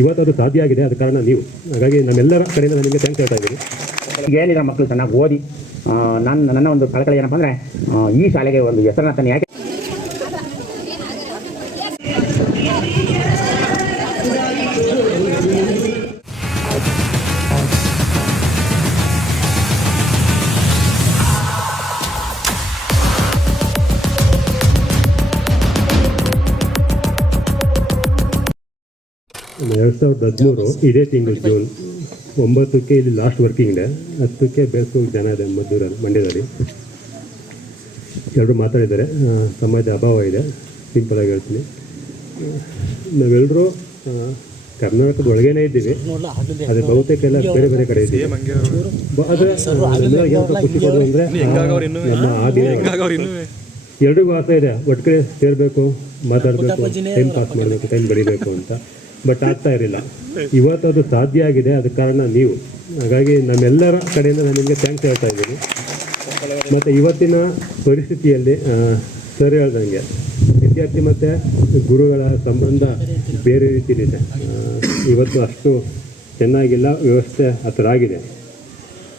ಇವತ್ತು ಅದು ಸಾಧ್ಯ ಆಗಿದೆ, ಅದ ಕಾರಣ ನೀವು. ಹಾಗಾಗಿ ನಮ್ಮೆಲ್ಲರ ಕಡೆಯಿಂದ ನಿಮಗೆ ಥ್ಯಾಂಕ್ಸ್ ಹೇಳ್ತಾ ಇದ್ದೀನಿ. ಏನಿಲ್ಲ, ಮಕ್ಕಳು ಚೆನ್ನಾಗಿ ಓದಿ ನನ್ನ ಒಂದು ಕಳಕಳಿ ಏನಪ್ಪ ಅಂದರೆ ಈ ಶಾಲೆಗೆ ಒಂದು ಹೆಸರನ್ನ ತಾನೆ ಯಾಕೆ ಎರಡು 2013 ಇದೇ ತಿಂಗಳು ಜೂನ್ 9ಕ್ಕೆ ಇಲ್ಲಿ ಲಾಸ್ಟ್ ವರ್ಕಿಂಗ್ ಡೇ, 10ಕ್ಕೆ ಬೇಕು ಜನ ಇದೆ ಮದ್ದೂರಲ್ಲಿ, ಮಂಡ್ಯದಲ್ಲಿ. ಎಲ್ಲರೂ ಮಾತಾಡಿದ್ದಾರೆ. ಸಮಾಜ ಅಭಾವ ಇದೆ, ಸಿಂಪಲಾಗಿ ಹೇಳ್ತೀನಿ. ನಾವೆಲ್ಲರೂ ಕರ್ನಾಟಕದ ಒಳಗೇನೆ ಇದ್ದೀವಿ, ಅದೇ ಬಹುತೇಕ ಎಲ್ಲ ಬೇರೆ ಬೇರೆ ಕಡೆ ಇದ್ದೀವಿ. ಆದರೆ ಖುಷಿ ಕೊಡು ಅಂದರೆ ನಮ್ಮ ಆ ದಿನ ಎಲ್ರಿಗೂ ಆಸೆ ಇದೆ, ಒಟ್ಟಿಗೆ ಸೇರಬೇಕು, ಮಾತಾಡಬೇಕು, ಟೈಮ್ ಪಾಸ್ ಮಾಡಬೇಕು, ಟೈಮ್ ಬೆಳಿಬೇಕು ಅಂತ. ಬಟ್ ಆಗ್ತಾ ಇರಲಿಲ್ಲ. ಇವತ್ತು ಅದು ಸಾಧ್ಯ ಆಗಿದೆ, ಅದ ಕಾರಣ ನೀವು. ಹಾಗಾಗಿ ನಮ್ಮೆಲ್ಲರ ಕಡೆಯಿಂದ ನಾನು ನಿಮಗೆ ಥ್ಯಾಂಕ್ಸ್ ಹೇಳ್ತಾ ಇದ್ದೀನಿ. ಮತ್ತು ಇವತ್ತಿನ ಪರಿಸ್ಥಿತಿಯಲ್ಲಿ ಸರ್ ಹೇಳ್ದಂಗೆ ವಿದ್ಯಾರ್ಥಿ ಮತ್ತು ಗುರುಗಳ ಸಂಬಂಧ ಬೇರೆ ರೀತಿಯಲ್ಲಿದೆ. ಇವತ್ತು ಅಷ್ಟು ಚೆನ್ನಾಗಿಲ್ಲ, ವ್ಯವಸ್ಥೆ ಆ ಥರ ಆಗಿದೆ.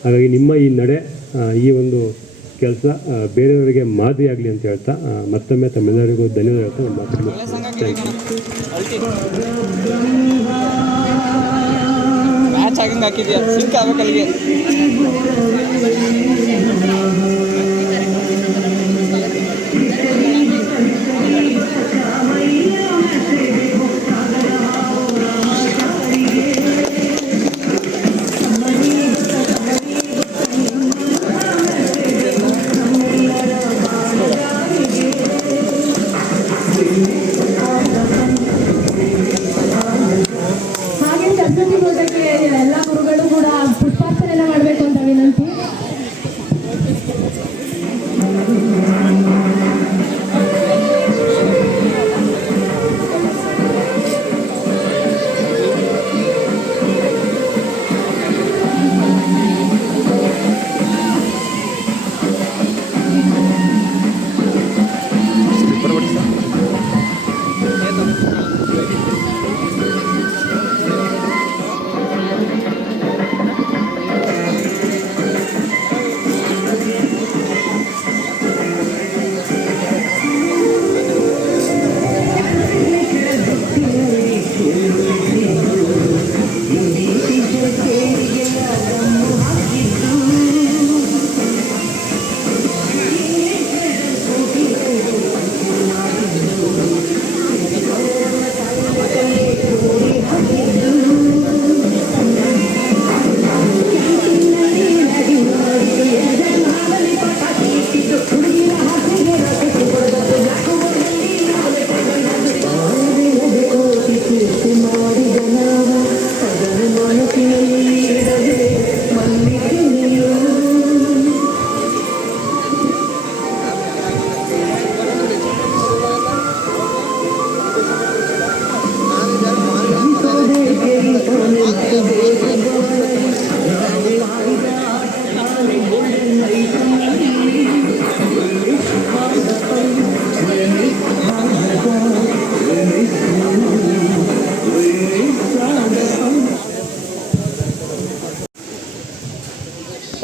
ಹಾಗಾಗಿ ನಿಮ್ಮ ಈ ನಡೆ, ಈ ಒಂದು ಕೆಲಸ ಬೇರೆಯವರಿಗೆ ಮಾದರಿ ಆಗಲಿ ಅಂತ ಹೇಳ್ತಾ ಮತ್ತೊಮ್ಮೆ ತಮ್ಮೆಲ್ಲರಿಗೂ ಧನ್ಯವಾದ ಹೇಳ್ತಾ ನಮ್ಮ ಮಾತನ್ನು ಥ್ಯಾಂಕ್ ಎಲ್ಲ ಗುರುಗಳು ಕೂಡ ಪುಷ್ಪಾರ್ಚನೆ ಮಾಡಬೇಕು ಅಂತ ವಿನಂತಿ.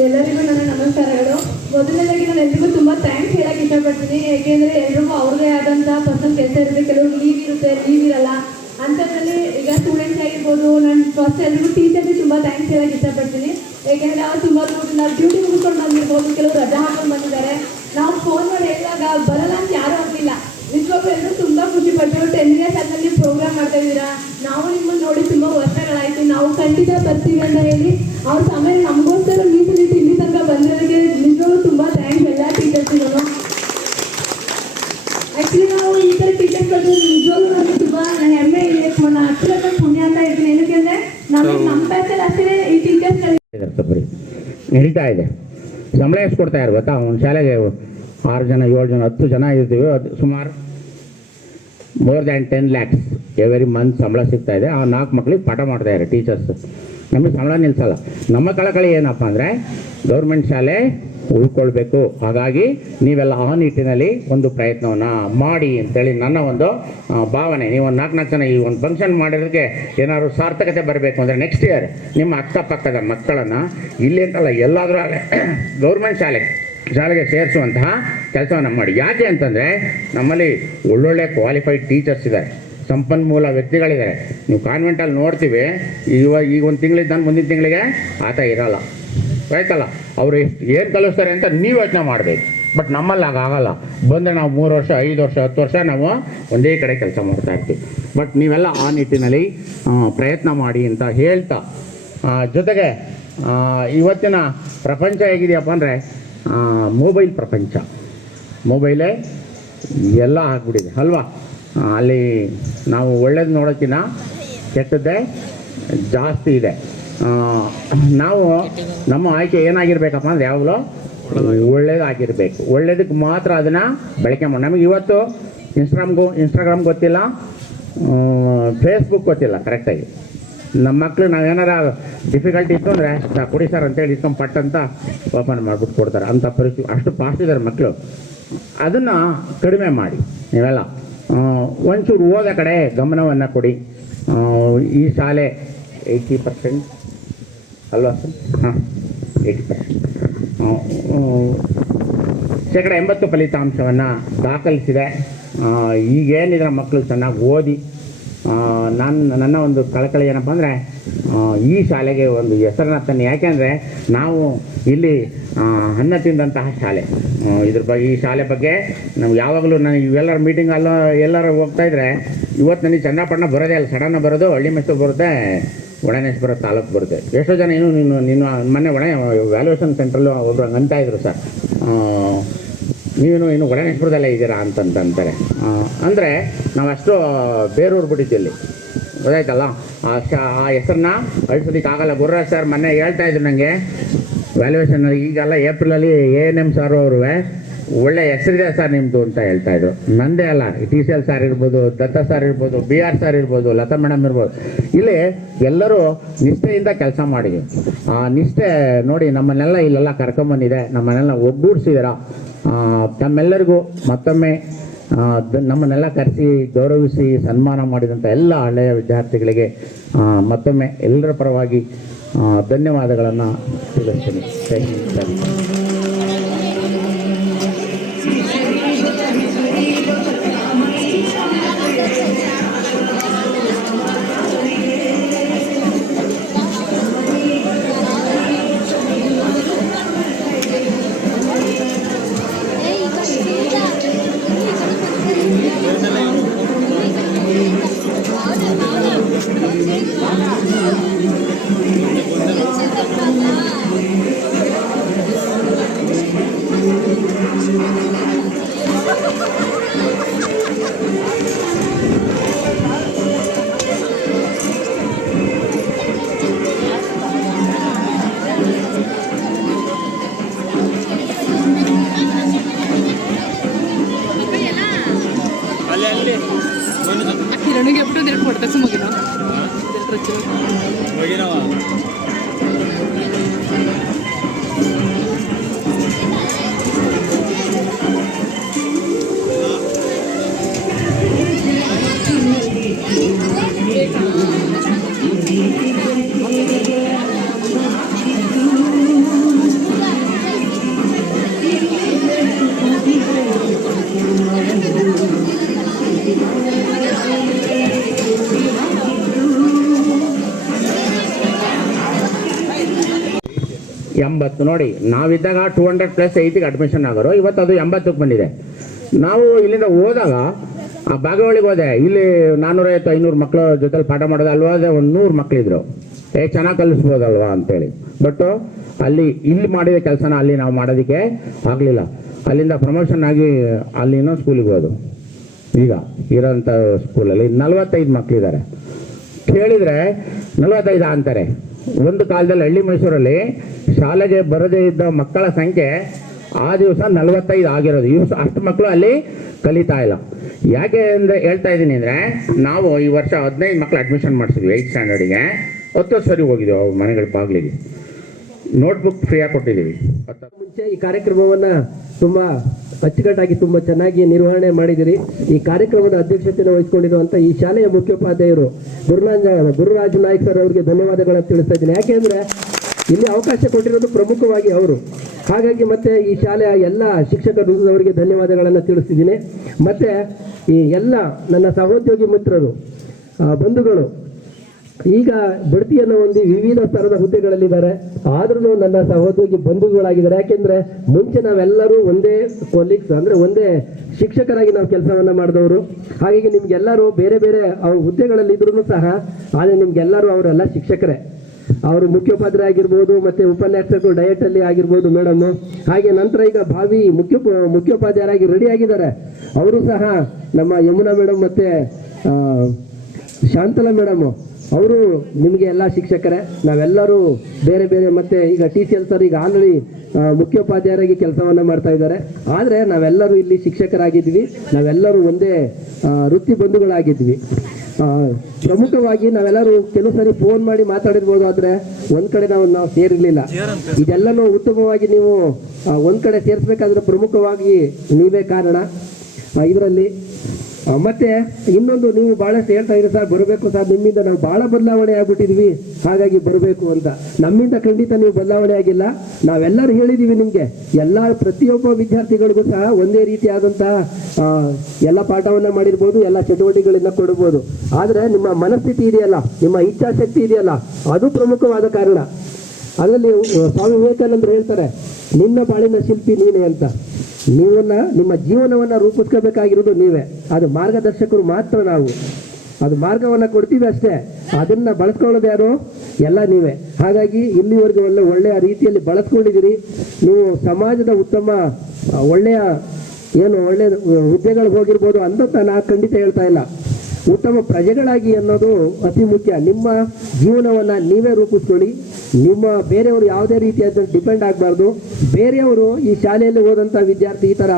ಎಲ್ಲರಿಗೂ ನನ್ನ ನಮಸ್ಕಾರಗಳು. ಮೊದಲನೇದಾಗಿ ನಾನು ಎಲ್ರಿಗೂ ತುಂಬ ಥ್ಯಾಂಕ್ಸ್ ಹೇಳಕ್ಕೆ ಇಷ್ಟಪಡ್ತೀನಿ. ಏಕೆಂದರೆ ಎಲ್ರಿಗೂ ಅವ್ರದೇ ಆದಂಥ ಪರ್ಸನಲ್ ಕೆಲಸ ಇರುತ್ತೆ, ಕೆಲವರು ಲೀವ್ ಇರುತ್ತೆ, ಲೀವ್ ಇರಲ್ಲ. ಅಂಥದ್ರಲ್ಲಿ ಈಗ ಸ್ಟೂಡೆಂಟ್ಸ್ ಆಗಿರ್ಬೋದು, ನಾನು ಫಸ್ಟ್ ಎಲ್ರಿಗೂ ಟೀಚರ್ಗೆ ತುಂಬ ಥ್ಯಾಂಕ್ಸ್ ಹೇಳಕ್ಕೆ ಇಷ್ಟಪಡ್ತೀನಿ. ಏಕೆಂದರೆ ಅವ್ರು ತುಂಬ ನಾವು ಡ್ಯೂಟಿ ಮುಗಿಸ್ಕೊಂಡು ಬಂದಿರ್ಬೋದು, ಕೆಲವರು ರಜಾ ಹಾಕೊಂಡು ಬಂದಿದ್ದಾರೆ. ನಾವು ಫೋನ್ ಮಾಡಿ ಹೇಳಿದಾಗ ಬರಲ್ಲ ಅಂತ ಯಾರೂ ಆಗಲಿಲ್ಲ. ನಿಜವಾಗ್ಲೂ ಎಲ್ಲರೂ ತುಂಬ ಖುಷಿಪಟ್ಟರು. 10 years ಆದ್ಮೇಲೆ ಪ್ರೋಗ್ರಾಮ್ ಮಾಡ್ತಾ ಇದ್ದೀರಾ, ನಾವು ನಿಮ್ಮನ್ನು ನೋಡಿ ತುಂಬ ವರ್ಷಗಳಾಯಿತು, ನಾವು ಖಂಡಿತ ಬರ್ತೀವಿ ಅಂತ ಹೇಳಿ ಅವ್ರ ಸಮಯ ನಮಗೋಸ್ಕರ ಮೀಸಲಿಟ್ಟು ಇಲ್ಲಿ ತನಕ ಬಂದಿರೋದಕ್ಕೆ ನಿಜವಾಗ್ಲೂ ತುಂಬ ಥ್ಯಾಂಕ್ಸ್ ಎಲ್ಲ ಟೀಚರ್ಸ್ಗೂ. ಆ್ಯಕ್ಚುಲಿ ನಾವು ಈ ಥರ ಟೀಚರ್ಸ್ ಬಗ್ಗೆ ನಿಜವಾಗ್ಲೂ ನನಗೆ ತುಂಬ ಹೆಮ್ಮೆ ಇದೆ, ಹತ್ತಿರ ಪುಣ್ಯ ಅಂತ ಇದ್ದೀನಿ. ಏನಕ್ಕೆ ಅಂದರೆ ನಮ್ಮ ಬ್ಯಾಚಲ್ಲಿ ಅಷ್ಟೇ ಈ ಟೀಚರ್ಸ್ ನಡೀತಾ ಇದೆ. ಸಂಬಳ ಎಷ್ಟು ಕೊಡ್ತಾ ಇರು ಗೊತ್ತಾ? ಒಂದು ಶಾಲೆಗೆ 6 ಜನ 7 ಜನ 10 ಜನ ಇರ್ತೀವಿ, ಅದು ಸುಮಾರು more than 10 lakhs every month ಸಂಬಳ ಸಿಗ್ತಾ ಇದೆ. ಆ 4 ಮಕ್ಕಳಿಗೆ ಪಾಠ ಮಾಡ್ತಾ ಇದ್ದಾರೆ ಟೀಚರ್ಸ್. ನಮಗೆ ಸಂಬಳ ನಿಲ್ಲಿಸಲ್ಲ. ನಮ್ಮ ಕಳಕಳಿ ಏನಪ್ಪ ಅಂದರೆ ಗೌರ್ಮೆಂಟ್ ಶಾಲೆ ಉಳ್ಕೊಳ್ಬೇಕು. ಹಾಗಾಗಿ ನೀವೆಲ್ಲ ಆ ನಿಟ್ಟಿನಲ್ಲಿ ಒಂದು ಪ್ರಯತ್ನವನ್ನು ಮಾಡಿ ಅಂತೇಳಿ ನನ್ನ ಒಂದು ಭಾವನೆ. ನೀವು ಒಂದು 4 ಜನ ಈ ಒಂದು ಫಂಕ್ಷನ್ ಮಾಡಿರೋದಕ್ಕೆ ಏನಾದ್ರು ಸಾರ್ಥಕತೆ ಬರಬೇಕು ಅಂದರೆ ನೆಕ್ಸ್ಟ್ ಇಯರ್ ನಿಮ್ಮ ಅಕ್ಕಪಕ್ಕದ ಮಕ್ಕಳನ್ನು ಇಲ್ಲಿ ಅಂತಲ್ಲ ಎಲ್ಲಾದರೂ ಗೌರ್ಮೆಂಟ್ ಶಾಲೆಗೆ ಸೇರಿಸುವಂತಹ ಕೆಲಸವನ್ನು ಮಾಡಿ. ಯಾಕೆ ಅಂತಂದರೆ ನಮ್ಮಲ್ಲಿ ಒಳ್ಳೊಳ್ಳೆ ಕ್ವಾಲಿಫೈಡ್ ಟೀಚರ್ಸ್ ಇದ್ದಾರೆ, ಸಂಪನ್ಮೂಲ ವ್ಯಕ್ತಿಗಳಿದ್ದಾರೆ. ನೀವು ಕಾನ್ವೆಂಟಲ್ಲಿ ನೋಡ್ತೀವಿ, ಈಗ ಒಂದು ತಿಂಗಳಿದ್ದಾನೆ ಮುಂದಿನ ತಿಂಗಳಿಗೆ ಆತ ಇರಲ್ಲ, ಆಯ್ತಲ್ಲ. ಅವರು ಏನು ಕಲಿಸ್ತಾರೆ ಅಂತ ನೀವು ಯೋಚನೆ ಮಾಡಬೇಕು. ಬಟ್ ನಮ್ಮಲ್ಲಿ ಆಗಲ್ಲ. ಬಂದರೆ ನಾವು 3 ವರ್ಷ 5 ವರ್ಷ 10 ವರ್ಷ ನಾವು ಒಂದೇ ಕಡೆ ಕೆಲಸ ಮಾಡ್ತಾ ಇರ್ತೀವಿ. ಬಟ್ ನೀವೆಲ್ಲ ಆ ನಿಟ್ಟಿನಲ್ಲಿ ಪ್ರಯತ್ನ ಮಾಡಿ ಅಂತ ಹೇಳ್ತಾ, ಜೊತೆಗೆ ಇವತ್ತಿನ ಪ್ರಪಂಚ ಹೇಗಿದೆಯಪ್ಪ ಅಂದರೆ ಮೊಬೈಲ್ ಪ್ರಪಂಚ, ಮೊಬೈಲೇ ಎಲ್ಲ ಆಗ್ಬಿಟ್ಟಿದೆ ಅಲ್ವಾ. ಅಲ್ಲಿ ನಾವು ಒಳ್ಳೇದು ನೋಡೋಕ್ಕಿಂತ ಕೆಟ್ಟದ್ದೇ ಜಾಸ್ತಿ ಇದೆ. ನಾವು ನಮ್ಮ ಆಯ್ಕೆ ಏನಾಗಿರ್ಬೇಕಪ್ಪ ಅಂದರೆ ಯಾವಾಗಲೂ ಒಳ್ಳೇದಾಗಿರಬೇಕು. ಒಳ್ಳೇದಕ್ಕೆ ಮಾತ್ರ ಅದನ್ನು ಬಳಕೆ ಮಾಡಿ. ನಮಗೆ ಇವತ್ತು ಇನ್ಸ್ಟಾಗ್ರಾಮ್ ಗೊತ್ತಿಲ್ಲ, ಫೇಸ್ಬುಕ್ ಗೊತ್ತಿಲ್ಲ ಕರೆಕ್ಟಾಗಿ. ನಮ್ಮ ಮಕ್ಕಳು ನಾವೇನಾರ ಡಿಫಿಕಲ್ಟಿ ಇತ್ತು ಅಂದರೆ ಕೊಡಿ ಸರ್ ಅಂತೇಳಿ ಇಸ್ಕೊಂಡು ಪಟ್ ಅಂತ ಓಪನ್ ಮಾಡಿಬಿಟ್ಟು ಕೊಡ್ತಾರೆ. ಅಂಥ ಪರಿಸ್ಥಿತಿ ಅಷ್ಟು ಫಾಸ್ಟ್ ಇದ್ದಾರೆ ಮಕ್ಕಳು. ಅದನ್ನು ಕಡಿಮೆ ಮಾಡಿ ನೀವೆಲ್ಲ. ಒಂಚೂರು ಓದ ಕಡೆ ಗಮನವನ್ನು ಕೊಡಿ. ಈ ಶಾಲೆ 80% ಅಲ್ವಾ ಸರ್? ಹಾಂ, 80%, ಶೇಕಡ 80 ಫಲಿತಾಂಶವನ್ನು ದಾಖಲಿಸಿದೆ. ಈಗೇನಿದ್ರೆ ಮಕ್ಕಳು ಚೆನ್ನಾಗಿ ಓದಿ. ನನ್ನ ಒಂದು ಕಳಕಳಿ ಏನಪ್ಪ ಅಂದರೆ ಈ ಶಾಲೆಗೆ ಒಂದು ಹೆಸರನ್ನ ತನ್ನಿ. ಯಾಕೆಂದರೆ ನಾವು ಇಲ್ಲಿ ಅನ್ನ ತಿಂದಂತಹ ಶಾಲೆ. ಈ ಶಾಲೆ ಬಗ್ಗೆ ನಾವು ಯಾವಾಗಲೂ ನಾನು ಇವೆಲ್ಲರ ಮೀಟಿಂಗ್ ಎಲ್ಲರೂ ಹೋಗ್ತಾಯಿದ್ರೆ, ಇವತ್ತು ನನಗೆ ಚನ್ನಪಟ್ಟಣ ಬರೋದೇ ಅಲ್ಲ, ಸಡನ್ನ ಬರೋದು ಹಳ್ಳಿ ಮೆಸ್ತೂರು ಬರುತ್ತೆ, ಒಣನೇಶ್ವರ ತಾಲೂಕು ಬರುತ್ತೆ. ಎಷ್ಟೋ ಜನ ನೀನು ಮೊನ್ನೆ ವ್ಯಾಲ್ಯೂಯೇಷನ್ ಸೆಂಟ್ರಲ್ಲೂ ಒಬ್ರು ಹಂಗೆ ಅಂತ ಇದ್ರು ಸರ್, ನೀನು ಒಣನೇಶ್ವರದಲ್ಲೇ ಇದ್ದೀರಾ ಅಂತಂತಾರೆ. ಅಂದರೆ ನಾವಷ್ಟು ಬೇರೂರು ಬಿಟ್ಟಿದ್ದಲ್ಲಿ ಗೊತ್ತಾಯ್ತಲ್ಲ. ಆ ಹೆಸರನ್ನ ಅಳಿಸೋದಕ್ಕಾಗಲ್ಲ. ಗುರುರಾಜ್ ಸರ್ ಮೊನ್ನೆ ಹೇಳ್ತಾ ಇದ್ರು ನನಗೆ, ವ್ಯಾಲ್ಯೂಯೇಷನ್ ಈಗೆಲ್ಲ ಏಪ್ರಿಲಲ್ಲಿ ANM ಸಾರು ಅವರು ಒಳ್ಳೆ ಹೆಸರಿದೆ ಸರ್ ನಿಮ್ಮದು ಅಂತ ಹೇಳ್ತಾಯಿದ್ರು. ನಂದೇ ಅಲ್ಲ, TCL ಸರ್ ಇರ್ಬೋದು, ದತ್ತ ಸರ್ ಇರ್ಬೋದು, BR ಸರ್ ಇರ್ಬೋದು, ಲತಾ ಮೇಡಮ್ ಇರ್ಬೋದು, ಇಲ್ಲಿ ಎಲ್ಲರೂ ನಿಷ್ಠೆಯಿಂದ ಕೆಲಸ ಮಾಡಿದ್ವಿ. ಆ ನಿಷ್ಠೆ ನೋಡಿ ನಮ್ಮನ್ನೆಲ್ಲ ಇಲ್ಲೆಲ್ಲ ಕರ್ಕೊಂಬಂದಿದೆ, ನಮ್ಮನ್ನೆಲ್ಲ ಒಗ್ಗೂಡಿಸಿದಾರ. ತಮ್ಮೆಲ್ಲರಿಗೂ ಮತ್ತೊಮ್ಮೆ ನಮ್ಮನ್ನೆಲ್ಲ ಕರೆಸಿ ಗೌರವಿಸಿ ಸನ್ಮಾನ ಮಾಡಿದಂಥ ಎಲ್ಲ ಹಳೆಯ ವಿದ್ಯಾರ್ಥಿಗಳಿಗೆ ಮತ್ತೊಮ್ಮೆ ಎಲ್ಲರ ಪರವಾಗಿ ಧನ್ಯವಾದಗಳನ್ನು ತಿಳಿಸ್ತೀನಿ. Thank you sir. 80 ನೋಡಿ, ನಾವಿದ್ದಾಗ 200+80ಗೆ ಅಡ್ಮಿಷನ್ ಆಗೋರು, ಇವತ್ತು ಅದು 80ಕ್ಕೆ ಬಂದಿದೆ. ನಾವು ಇಲ್ಲಿಂದ ಹೋದಾಗ ಆ ಬಾಗೇವಾಡಿಗೆ ಹೋದೆ, ಇಲ್ಲಿ 450-500 ಮಕ್ಕಳ ಜೊತೆಲಿ ಪಾಠ ಮಾಡೋದು. ಅಲ್ವಾದೆ ಒಂದು 100 ಮಕ್ಕಳಿದ್ರು. ಚೆನ್ನಾಗಿ ಕಲಿಸ್ಬೋದಲ್ವಾ ಅಂತೇಳಿ. ಬಟ್ ಇಲ್ಲಿ ಮಾಡಿದ ಕೆಲಸನ ಅಲ್ಲಿ ನಾವು ಮಾಡೋದಕ್ಕೆ ಆಗಲಿಲ್ಲ. ಅಲ್ಲಿಂದ ಪ್ರಮೋಷನ್ ಆಗಿ ಅಲ್ಲಿ ಇನ್ನೊಂದು ಸ್ಕೂಲಿಗೆ ಹೋದು. ಈಗ ಇರೋಂಥ ಸ್ಕೂಲಲ್ಲಿ 45 ಮಕ್ಕಳಿದ್ದಾರೆ. ಕೇಳಿದರೆ 45 ಅಂತಾರೆ. ಒಂದು ಕಾಲದಲ್ಲಿ ಹಳ್ಳಿ ಮೈಸೂರಲ್ಲಿ ಶಾಲೆಗೆ ಬರದೇ ಇದ್ದ ಮಕ್ಕಳ ಸಂಖ್ಯೆ ಆ ದಿವಸ 45 ಆಗಿರೋದು. ಅಷ್ಟು ಮಕ್ಕಳು ಅಲ್ಲಿ ಕಲಿತಾ ಇಲ್ಲ. ಯಾಕೆ ಅಂದರೆ ಹೇಳ್ತಾ ಇದ್ದೀನಿ ಅಂದರೆ, ನಾವು ಈ ವರ್ಷ 15 ಮಕ್ಕಳು ಅಡ್ಮಿಷನ್ ಮಾಡಿಸಿದ್ವಿ 8th ಸ್ಟ್ಯಾಂಡರ್ಡಿಗೆ. 10 ಸರಿ ಹೋಗಿದ್ವಿ ಅವ್ರ ಮನೆಗಳ ಬಾಗಿಲಿಗೆ. ನೋಟ್ಬುಕ್ ಫ್ರೀಯಾಗಿ ಕೊಟ್ಟಿದ್ದೀವಿ. ಮುಂಚೆ ಈ ಕಾರ್ಯಕ್ರಮವನ್ನು ತುಂಬ ಅಚ್ಚುಕಟ್ಟಾಗಿ ತುಂಬ ಚೆನ್ನಾಗಿ ನಿರ್ವಹಣೆ ಮಾಡಿದಿರಿ. ಈ ಕಾರ್ಯಕ್ರಮದ ಅಧ್ಯಕ್ಷತೆಯನ್ನು ವಹಿಸಿಕೊಂಡಿರುವಂಥ ಈ ಶಾಲೆಯ ಮುಖ್ಯೋಪಾಧ್ಯಾಯರು ಗುರುರಾಜ್ ನಾಯ್ಕ್ ಸರ್ ಅವರಿಗೆ ಧನ್ಯವಾದಗಳನ್ನು ತಿಳಿಸ್ತಾ ಇದ್ದೀನಿ. ಯಾಕೆಂದರೆ ಇಲ್ಲಿ ಅವಕಾಶ ಕೊಟ್ಟಿರೋದು ಪ್ರಮುಖವಾಗಿ ಅವರು. ಹಾಗಾಗಿ ಮತ್ತೆ ಈ ಶಾಲೆಯ ಎಲ್ಲ ಶಿಕ್ಷಕ ವೃಂದದವರಿಗೆ ಧನ್ಯವಾದಗಳನ್ನು ತಿಳಿಸ್ತಿದ್ದೀನಿ. ಮತ್ತು ಈ ಎಲ್ಲ ನನ್ನ ಸಹೋದ್ಯೋಗಿ ಮಿತ್ರರು, ಬಂಧುಗಳು ಈಗ ಬಡ್ತಿಯನ್ನು ಹೊಂದಿ ವಿವಿಧ ಸ್ತರದ ಹುದ್ದೆಗಳಲ್ಲಿದ್ದಾರೆ. ಆದ್ರೂ ನನ್ನ ಸಹೋದ್ಯೋಗಿ ಬಂಧುಗಳಾಗಿದ್ದಾರೆ. ಯಾಕೆಂದ್ರೆ ಮುಂಚೆ ನಾವೆಲ್ಲರೂ ಒಂದೇ ಕೊಲೀಗ್ಸ್, ಅಂದ್ರೆ ಒಂದೇ ಶಿಕ್ಷಕರಾಗಿ ನಾವು ಕೆಲಸವನ್ನ ಮಾಡಿದವರು. ಹಾಗಾಗಿ ನಿಮ್ಗೆಲ್ಲರೂ ಬೇರೆ ಬೇರೆ ಅವ್ರ ಹುದ್ದೆಗಳಲ್ಲಿ ಇದ್ರೂ ಸಹ ಆದರೆ ನಿಮ್ಗೆಲ್ಲರೂ ಅವರೆಲ್ಲ ಶಿಕ್ಷಕರೇ. ಅವರು ಮುಖ್ಯೋಪಾಧ್ಯಾಯ ಆಗಿರ್ಬೋದು, ಮತ್ತೆ ಉಪನ್ಯಾಸಕರು ಡಯಟ್ ಅಲ್ಲಿ ಆಗಿರ್ಬೋದು ಮೇಡಮ್. ಹಾಗೆ ನಂತರ ಈಗ ಭಾವಿ ಮುಖ್ಯೋಪಾಧ್ಯಾಯರಾಗಿ ರೆಡಿ ಆಗಿದ್ದಾರೆ. ಅವರು ಸಹ ನಮ್ಮ ಯಮುನಾ ಮೇಡಮ್ ಮತ್ತೆ ಶಾಂತಲಾ ಮೇಡಮ್ ಅವರು ನಿಮಗೆ ಎಲ್ಲ ಶಿಕ್ಷಕರೇ. ನಾವೆಲ್ಲರೂ ಬೇರೆ ಬೇರೆ ಮತ್ತೆ ಈಗ TCL ಸರ್ ಈಗ ಆಲ್ರೆಡಿ ಮುಖ್ಯೋಪಾಧ್ಯಾಯರಾಗಿ ಕೆಲಸವನ್ನ ಮಾಡ್ತಾ ಇದ್ದಾರೆ. ಆದರೆ ನಾವೆಲ್ಲರೂ ಇಲ್ಲಿ ಶಿಕ್ಷಕರಾಗಿದ್ವಿ, ನಾವೆಲ್ಲರೂ ಒಂದೇ ವೃತ್ತಿ ಬಂಧುಗಳಾಗಿದ್ವಿ. ಪ್ರಮುಖವಾಗಿ ನಾವೆಲ್ಲರೂ ಕೆಲವು ಸರಿ ಫೋನ್ ಮಾಡಿ ಮಾತಾಡಿರ್ಬೋದು, ಆದರೆ ಒಂದ್ ಕಡೆ ನಾವು ಸೇರಿರ್ಲಿಲ್ಲ. ಇದೆಲ್ಲನೂ ಉತ್ತಮವಾಗಿ ನೀವು ಒಂದ್ ಕಡೆ ಸೇರಿಸ್ಬೇಕಾದ್ರೆ ಪ್ರಮುಖವಾಗಿ ನೀವೇ ಕಾರಣ ಇದರಲ್ಲಿ. ಮತ್ತೆ ಇನ್ನೊಂದು, ನೀವು ಬಹಳಷ್ಟು ಹೇಳ್ತಾ ಇದ್ದೀರಿ ಸರ್ ಬರಬೇಕು ಸರ್, ನಿಮ್ಮಿಂದ ನಾವು ಬಹಳ ಬದಲಾವಣೆ ಆಗ್ಬಿಟ್ಟಿದ್ವಿ, ಹಾಗಾಗಿ ಬರಬೇಕು ಅಂತ. ನಮ್ಮಿಂದ ಖಂಡಿತ ನೀವು ಬದಲಾವಣೆ ಆಗಿಲ್ಲ. ನಾವೆಲ್ಲರೂ ಹೇಳಿದೀವಿ ನಿಮಗೆ, ಪ್ರತಿಯೊಬ್ಬ ವಿದ್ಯಾರ್ಥಿಗಳಿಗೂ ಸಹ ಒಂದೇ ರೀತಿಯಾದಂತಹ ಎಲ್ಲ ಪಾಠವನ್ನ ಮಾಡಿರ್ಬೋದು, ಎಲ್ಲ ಚಟುವಟಿಕೆಗಳನ್ನ ಕೊಡ್ಬೋದು. ಆದರೆ ನಿಮ್ಮ ಮನಸ್ಥಿತಿ ಇದೆಯಲ್ಲ, ನಿಮ್ಮ ಇಚ್ಛಾಶಕ್ತಿ ಇದೆಯಲ್ಲ, ಅದು ಪ್ರಮುಖವಾದ ಕಾರಣ. ಅದರಲ್ಲಿ ಸ್ವಾಮಿ ವಿವೇಕಾನಂದರು ಹೇಳ್ತಾರೆ, ನಿನ್ನ ಬಾಳಿನ ಶಿಲ್ಪಿ ನೀನೇ ಅಂತ. ನಿಮ್ಮ ಜೀವನವನ್ನು ರೂಪಿಸ್ಕೋಬೇಕಾಗಿರೋದು ನೀವೇ. ಅದು ಮಾರ್ಗದರ್ಶಕರು ಮಾತ್ರ. ನಾವು ಅದು ಮಾರ್ಗವನ್ನು ಕೊಡ್ತೀವಿ ಅಷ್ಟೇ, ಅದನ್ನ ಬಳಸ್ಕೊಳ್ಳೋದು ಯಾರು? ಎಲ್ಲ ನೀವೇ. ಹಾಗಾಗಿ ಇಲ್ಲಿವರೆಗೂ ಒಳ್ಳೆಯ ರೀತಿಯಲ್ಲಿ ಬಳಸ್ಕೊಂಡಿದ್ದೀರಿ. ನೀವು ಸಮಾಜದ ಉತ್ತಮ ಒಳ್ಳೆಯ ಹುದ್ದೆಗಳಿಗೆ ಹೋಗಿರ್ಬೋದು ಅಂತ ನಾನು ಖಂಡಿತ ಹೇಳ್ತಾ ಇಲ್ಲ. ಉತ್ತಮ ಪ್ರಜೆಗಳಾಗಿ ಅನ್ನೋದು ಅತಿ ಮುಖ್ಯ. ನಿಮ್ಮ ಜೀವನವನ್ನು ನೀವೇ ರೂಪಿಸ್ಕೊಳ್ಳಿ. ಬೇರೆಯವರು ಯಾವುದೇ ರೀತಿಯಾದ ಡಿಪೆಂಡ್ ಆಗಬಾರ್ದು. ಬೇರೆಯವರು ಈ ಶಾಲೆಯಲ್ಲಿ ಓದಂಥ ವಿದ್ಯಾರ್ಥಿ ಈ ಥರ